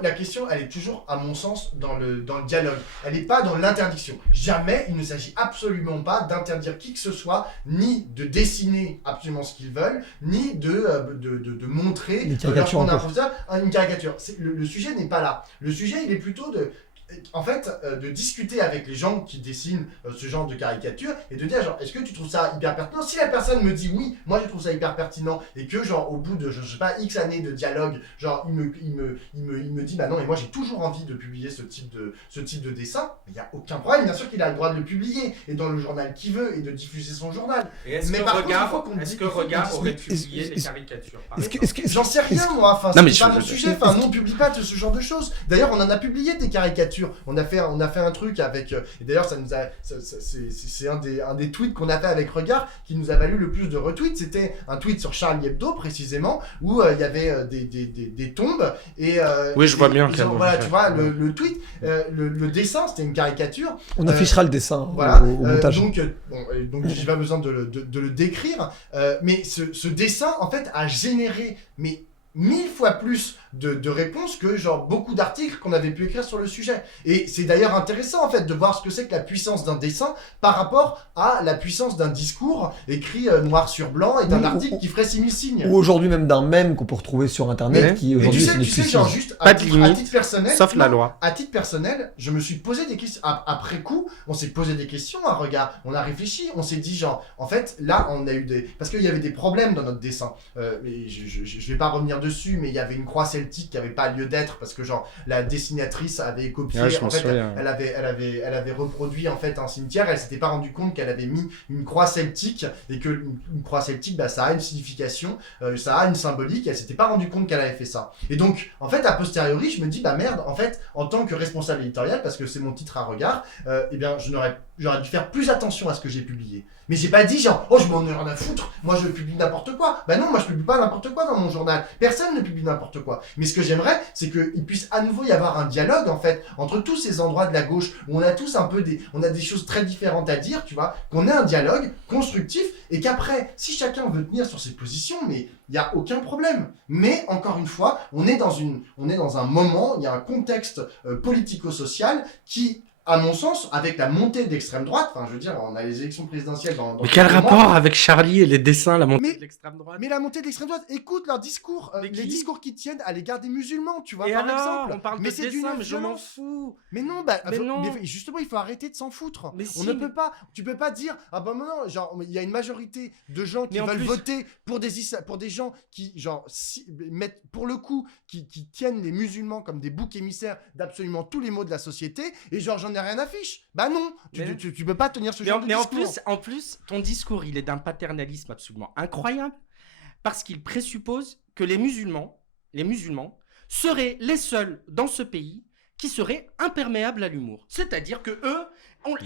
elle est toujours, à mon sens, dans le dialogue. Elle n'est pas dans l'interdiction. Jamais, il ne s'agit absolument pas d'interdire qui que ce soit, ni de dessiner absolument ce qu'ils veulent, ni de montrer Des caricatures lorsqu'on a un encore. professeur, une caricature. Le sujet n'est pas là. Le sujet, il est plutôt de discuter avec les gens qui dessinent ce genre de caricature et de dire genre est-ce que tu trouves ça hyper pertinent? Si la personne me dit oui, moi je trouve ça hyper pertinent et que genre au bout de je sais pas X années de dialogue, genre il me dit bah non et moi j'ai toujours envie de publier ce type de dessin, il n'y a aucun problème, bien sûr qu'il a le droit de le publier et dans le journal qu'il veut et de diffuser son journal. Et est-ce Mais que par contre, Regard, il faut qu'on est-ce dise- que il faut qu'on Regard dise- aurait mais publié des caricatures par exemple J'en sais rien moi, enfin Non, mais c'est pas je- mon sujet, enfin nous on publie pas de ce genre de choses. D'ailleurs on en a publié des caricatures, on a fait un truc avec, et d'ailleurs ça nous a, c'est un des tweets qu'on a fait avec Regard qui nous a valu le plus de retweets, c'était un tweet sur Charlie Hebdo précisément, où il y avait des tombes, et oui je vois bien voilà tu vois le tweet, le dessin c'était une caricature. On affichera le dessin voilà, au montage. donc j'ai pas besoin de le décrire, mais ce dessin en fait a généré 1000 fois plus de réponses que genre beaucoup d'articles qu'on avait pu écrire sur le sujet. Et c'est d'ailleurs intéressant en fait de voir ce que c'est que la puissance d'un dessin par rapport à la puissance d'un discours écrit noir sur blanc et d'un article qui ferait 6000 signes. Ou aujourd'hui même d'un mème qu'on peut retrouver sur internet Mais qui aujourd'hui tu sais genre juste Pas à de titre, limite, à titre personnel, sauf la loi. À titre personnel, je me suis posé des questions après coup, on s'est posé des questions à Regard, on a réfléchi, on s'est dit genre en fait là on a eu parce qu'il y avait des problèmes dans notre dessin. Mais je vais pas revenir dessus, mais il y avait une croix celtique qui avait pas lieu d'être parce que genre la dessinatrice avait copié, Ouais, je m'en en fait souviens. elle avait reproduit en fait un cimetière, elle s'était pas rendu compte qu'elle avait mis une croix celtique et que une croix celtique bah ça a une signification, ça a une symbolique, elle s'était pas rendu compte qu'elle avait fait ça. Et donc en fait a posteriori je me dis bah merde, en fait en tant que responsable éditorial, parce que c'est mon titre à Regard, eh bien j'aurais dû faire plus attention à ce que j'ai publié. Mais j'ai pas dit genre oh je m'en ai rien à foutre, moi je publie n'importe quoi. Bah non, moi je publie pas n'importe quoi dans mon journal. Personne ne publie n'importe quoi. Mais ce que j'aimerais, c'est qu'il puisse à nouveau y avoir un dialogue en fait entre tous ces endroits de la gauche où on a tous un peu on a des choses très différentes à dire, tu vois, qu'on ait un dialogue constructif et qu'après, si chacun veut tenir sur ses positions, mais il y a aucun problème. Mais encore une fois, on est dans un moment, il y a un contexte politico-social qui, à mon sens, avec la montée d'extrême droite, enfin je veux dire, on a les élections présidentielles dans Mais quel quelques mois. rapport avec Charlie et les dessins, la montée Mais- de l'extrême droite? Mais la montée de l'extrême droite, écoute leurs discours, Mais les qui discours qui tiennent à l'égard des musulmans, tu vois, Et par alors, exemple. on parle mais de c'est d'une dessin, mais je m'en violence. fous. Mais non, mais justement, il faut arrêter de s'en foutre. Mais On si, ne mais- peut pas, tu peux pas dire, ah bah non, genre, il y a une majorité de gens qui Mais en veulent plus- voter pour des gens qui, genre, mettent, pour le coup, qui tiennent les musulmans comme des boucs émissaires d'absolument tous les maux de la société, et genre, j'en ai rien à fiche. Bah non, tu peux pas tenir ce genre de Mais discours. en plus, ton discours, il est d'un paternalisme absolument incroyable parce qu'il présuppose que les musulmans seraient les seuls dans ce pays qui seraient imperméables à l'humour. C'est-à-dire que eux,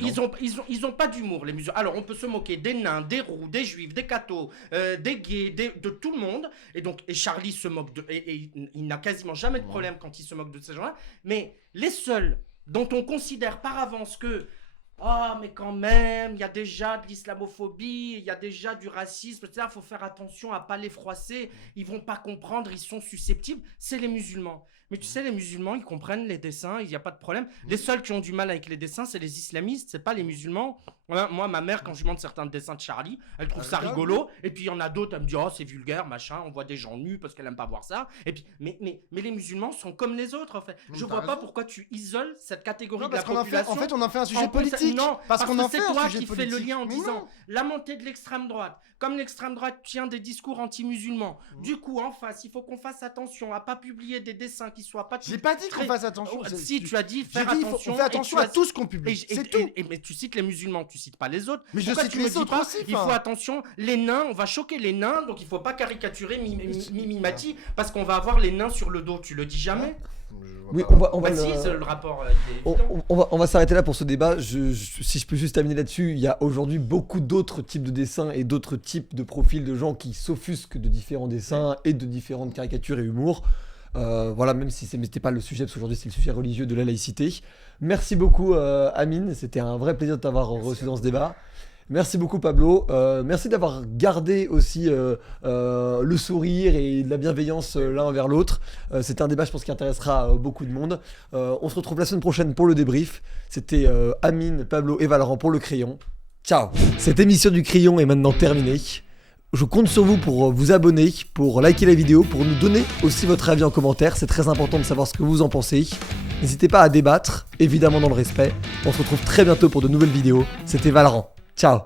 ils ont pas d'humour, les musulmans. Alors, on peut se moquer des nains, des roux, des juifs, des cathos, des gays, de tout le monde. Et Charlie se moque et il n'a quasiment jamais de problème quand il se moque de ces gens-là. Mais les seuls dont on considère par avance que oh, mais quand même, il y a déjà de l'islamophobie, il y a déjà du racisme, il faut faire attention à pas les froisser, ils vont pas comprendre, ils sont susceptibles, c'est les musulmans. Mais tu sais, les musulmans, ils comprennent les dessins, il n'y a pas de problème. Les seuls qui ont du mal avec les dessins, c'est les islamistes, c'est pas les musulmans. Moi, ma mère, quand je lui montre certains dessins de Charlie, elle trouve ça rigolo, et puis il y en a d'autres, elle me dit, oh, c'est vulgaire, machin, on voit des gens nus parce qu'elle aime pas voir ça. Et puis, mais les musulmans sont comme les autres, en fait. Je vois pas pourquoi tu isoles cette catégorie de la population. En fait, on en fait un sujet politique. Non, parce qu'on en fait c'est un toi sujet qui fais le lien en disant la montée de l'extrême droite. Comme l'extrême droite tient des discours anti-musulmans, du coup, en face, il faut qu'on fasse attention à pas publier des dessins qui soient pas. J'ai pas dit qu'on fasse attention. Si, tu as dit faire attention. On fait attention à tout ce qu'on publie. C'est tout. Mais tu cites les musulmans, tu cites pas les autres. Mais je cite les autres aussi. Il faut attention, les nains, on va choquer les nains, donc il faut pas caricaturer Mimimati parce qu'on va avoir les nains sur le dos. Tu le dis jamais. Oui, on va le rapport. On va s'arrêter là pour ce débat. Si je peux juste terminer là-dessus, il y a aujourd'hui beaucoup d'autres types de dessins et d'autres types de profils de gens qui s'offusquent de différents dessins et de différentes caricatures et humours. Voilà, même si c'était pas le sujet, parce qu'aujourd'hui c'est le sujet religieux de la laïcité. Merci beaucoup Amine, c'était un vrai plaisir de t'avoir reçu dans ce débat. Merci beaucoup Pablo, merci d'avoir gardé aussi le sourire et de la bienveillance l'un envers l'autre. C'est un débat je pense qui intéressera beaucoup de monde. On se retrouve la semaine prochaine pour le débrief. C'était Amine, Pablo et Valorant pour le Crayon. Ciao. Cette émission du Crayon est maintenant terminée. Je compte sur vous pour vous abonner, pour liker la vidéo, pour nous donner aussi votre avis en commentaire. C'est très important de savoir ce que vous en pensez. N'hésitez pas à débattre, évidemment dans le respect. On se retrouve très bientôt pour de nouvelles vidéos. C'était Valorant. Ciao.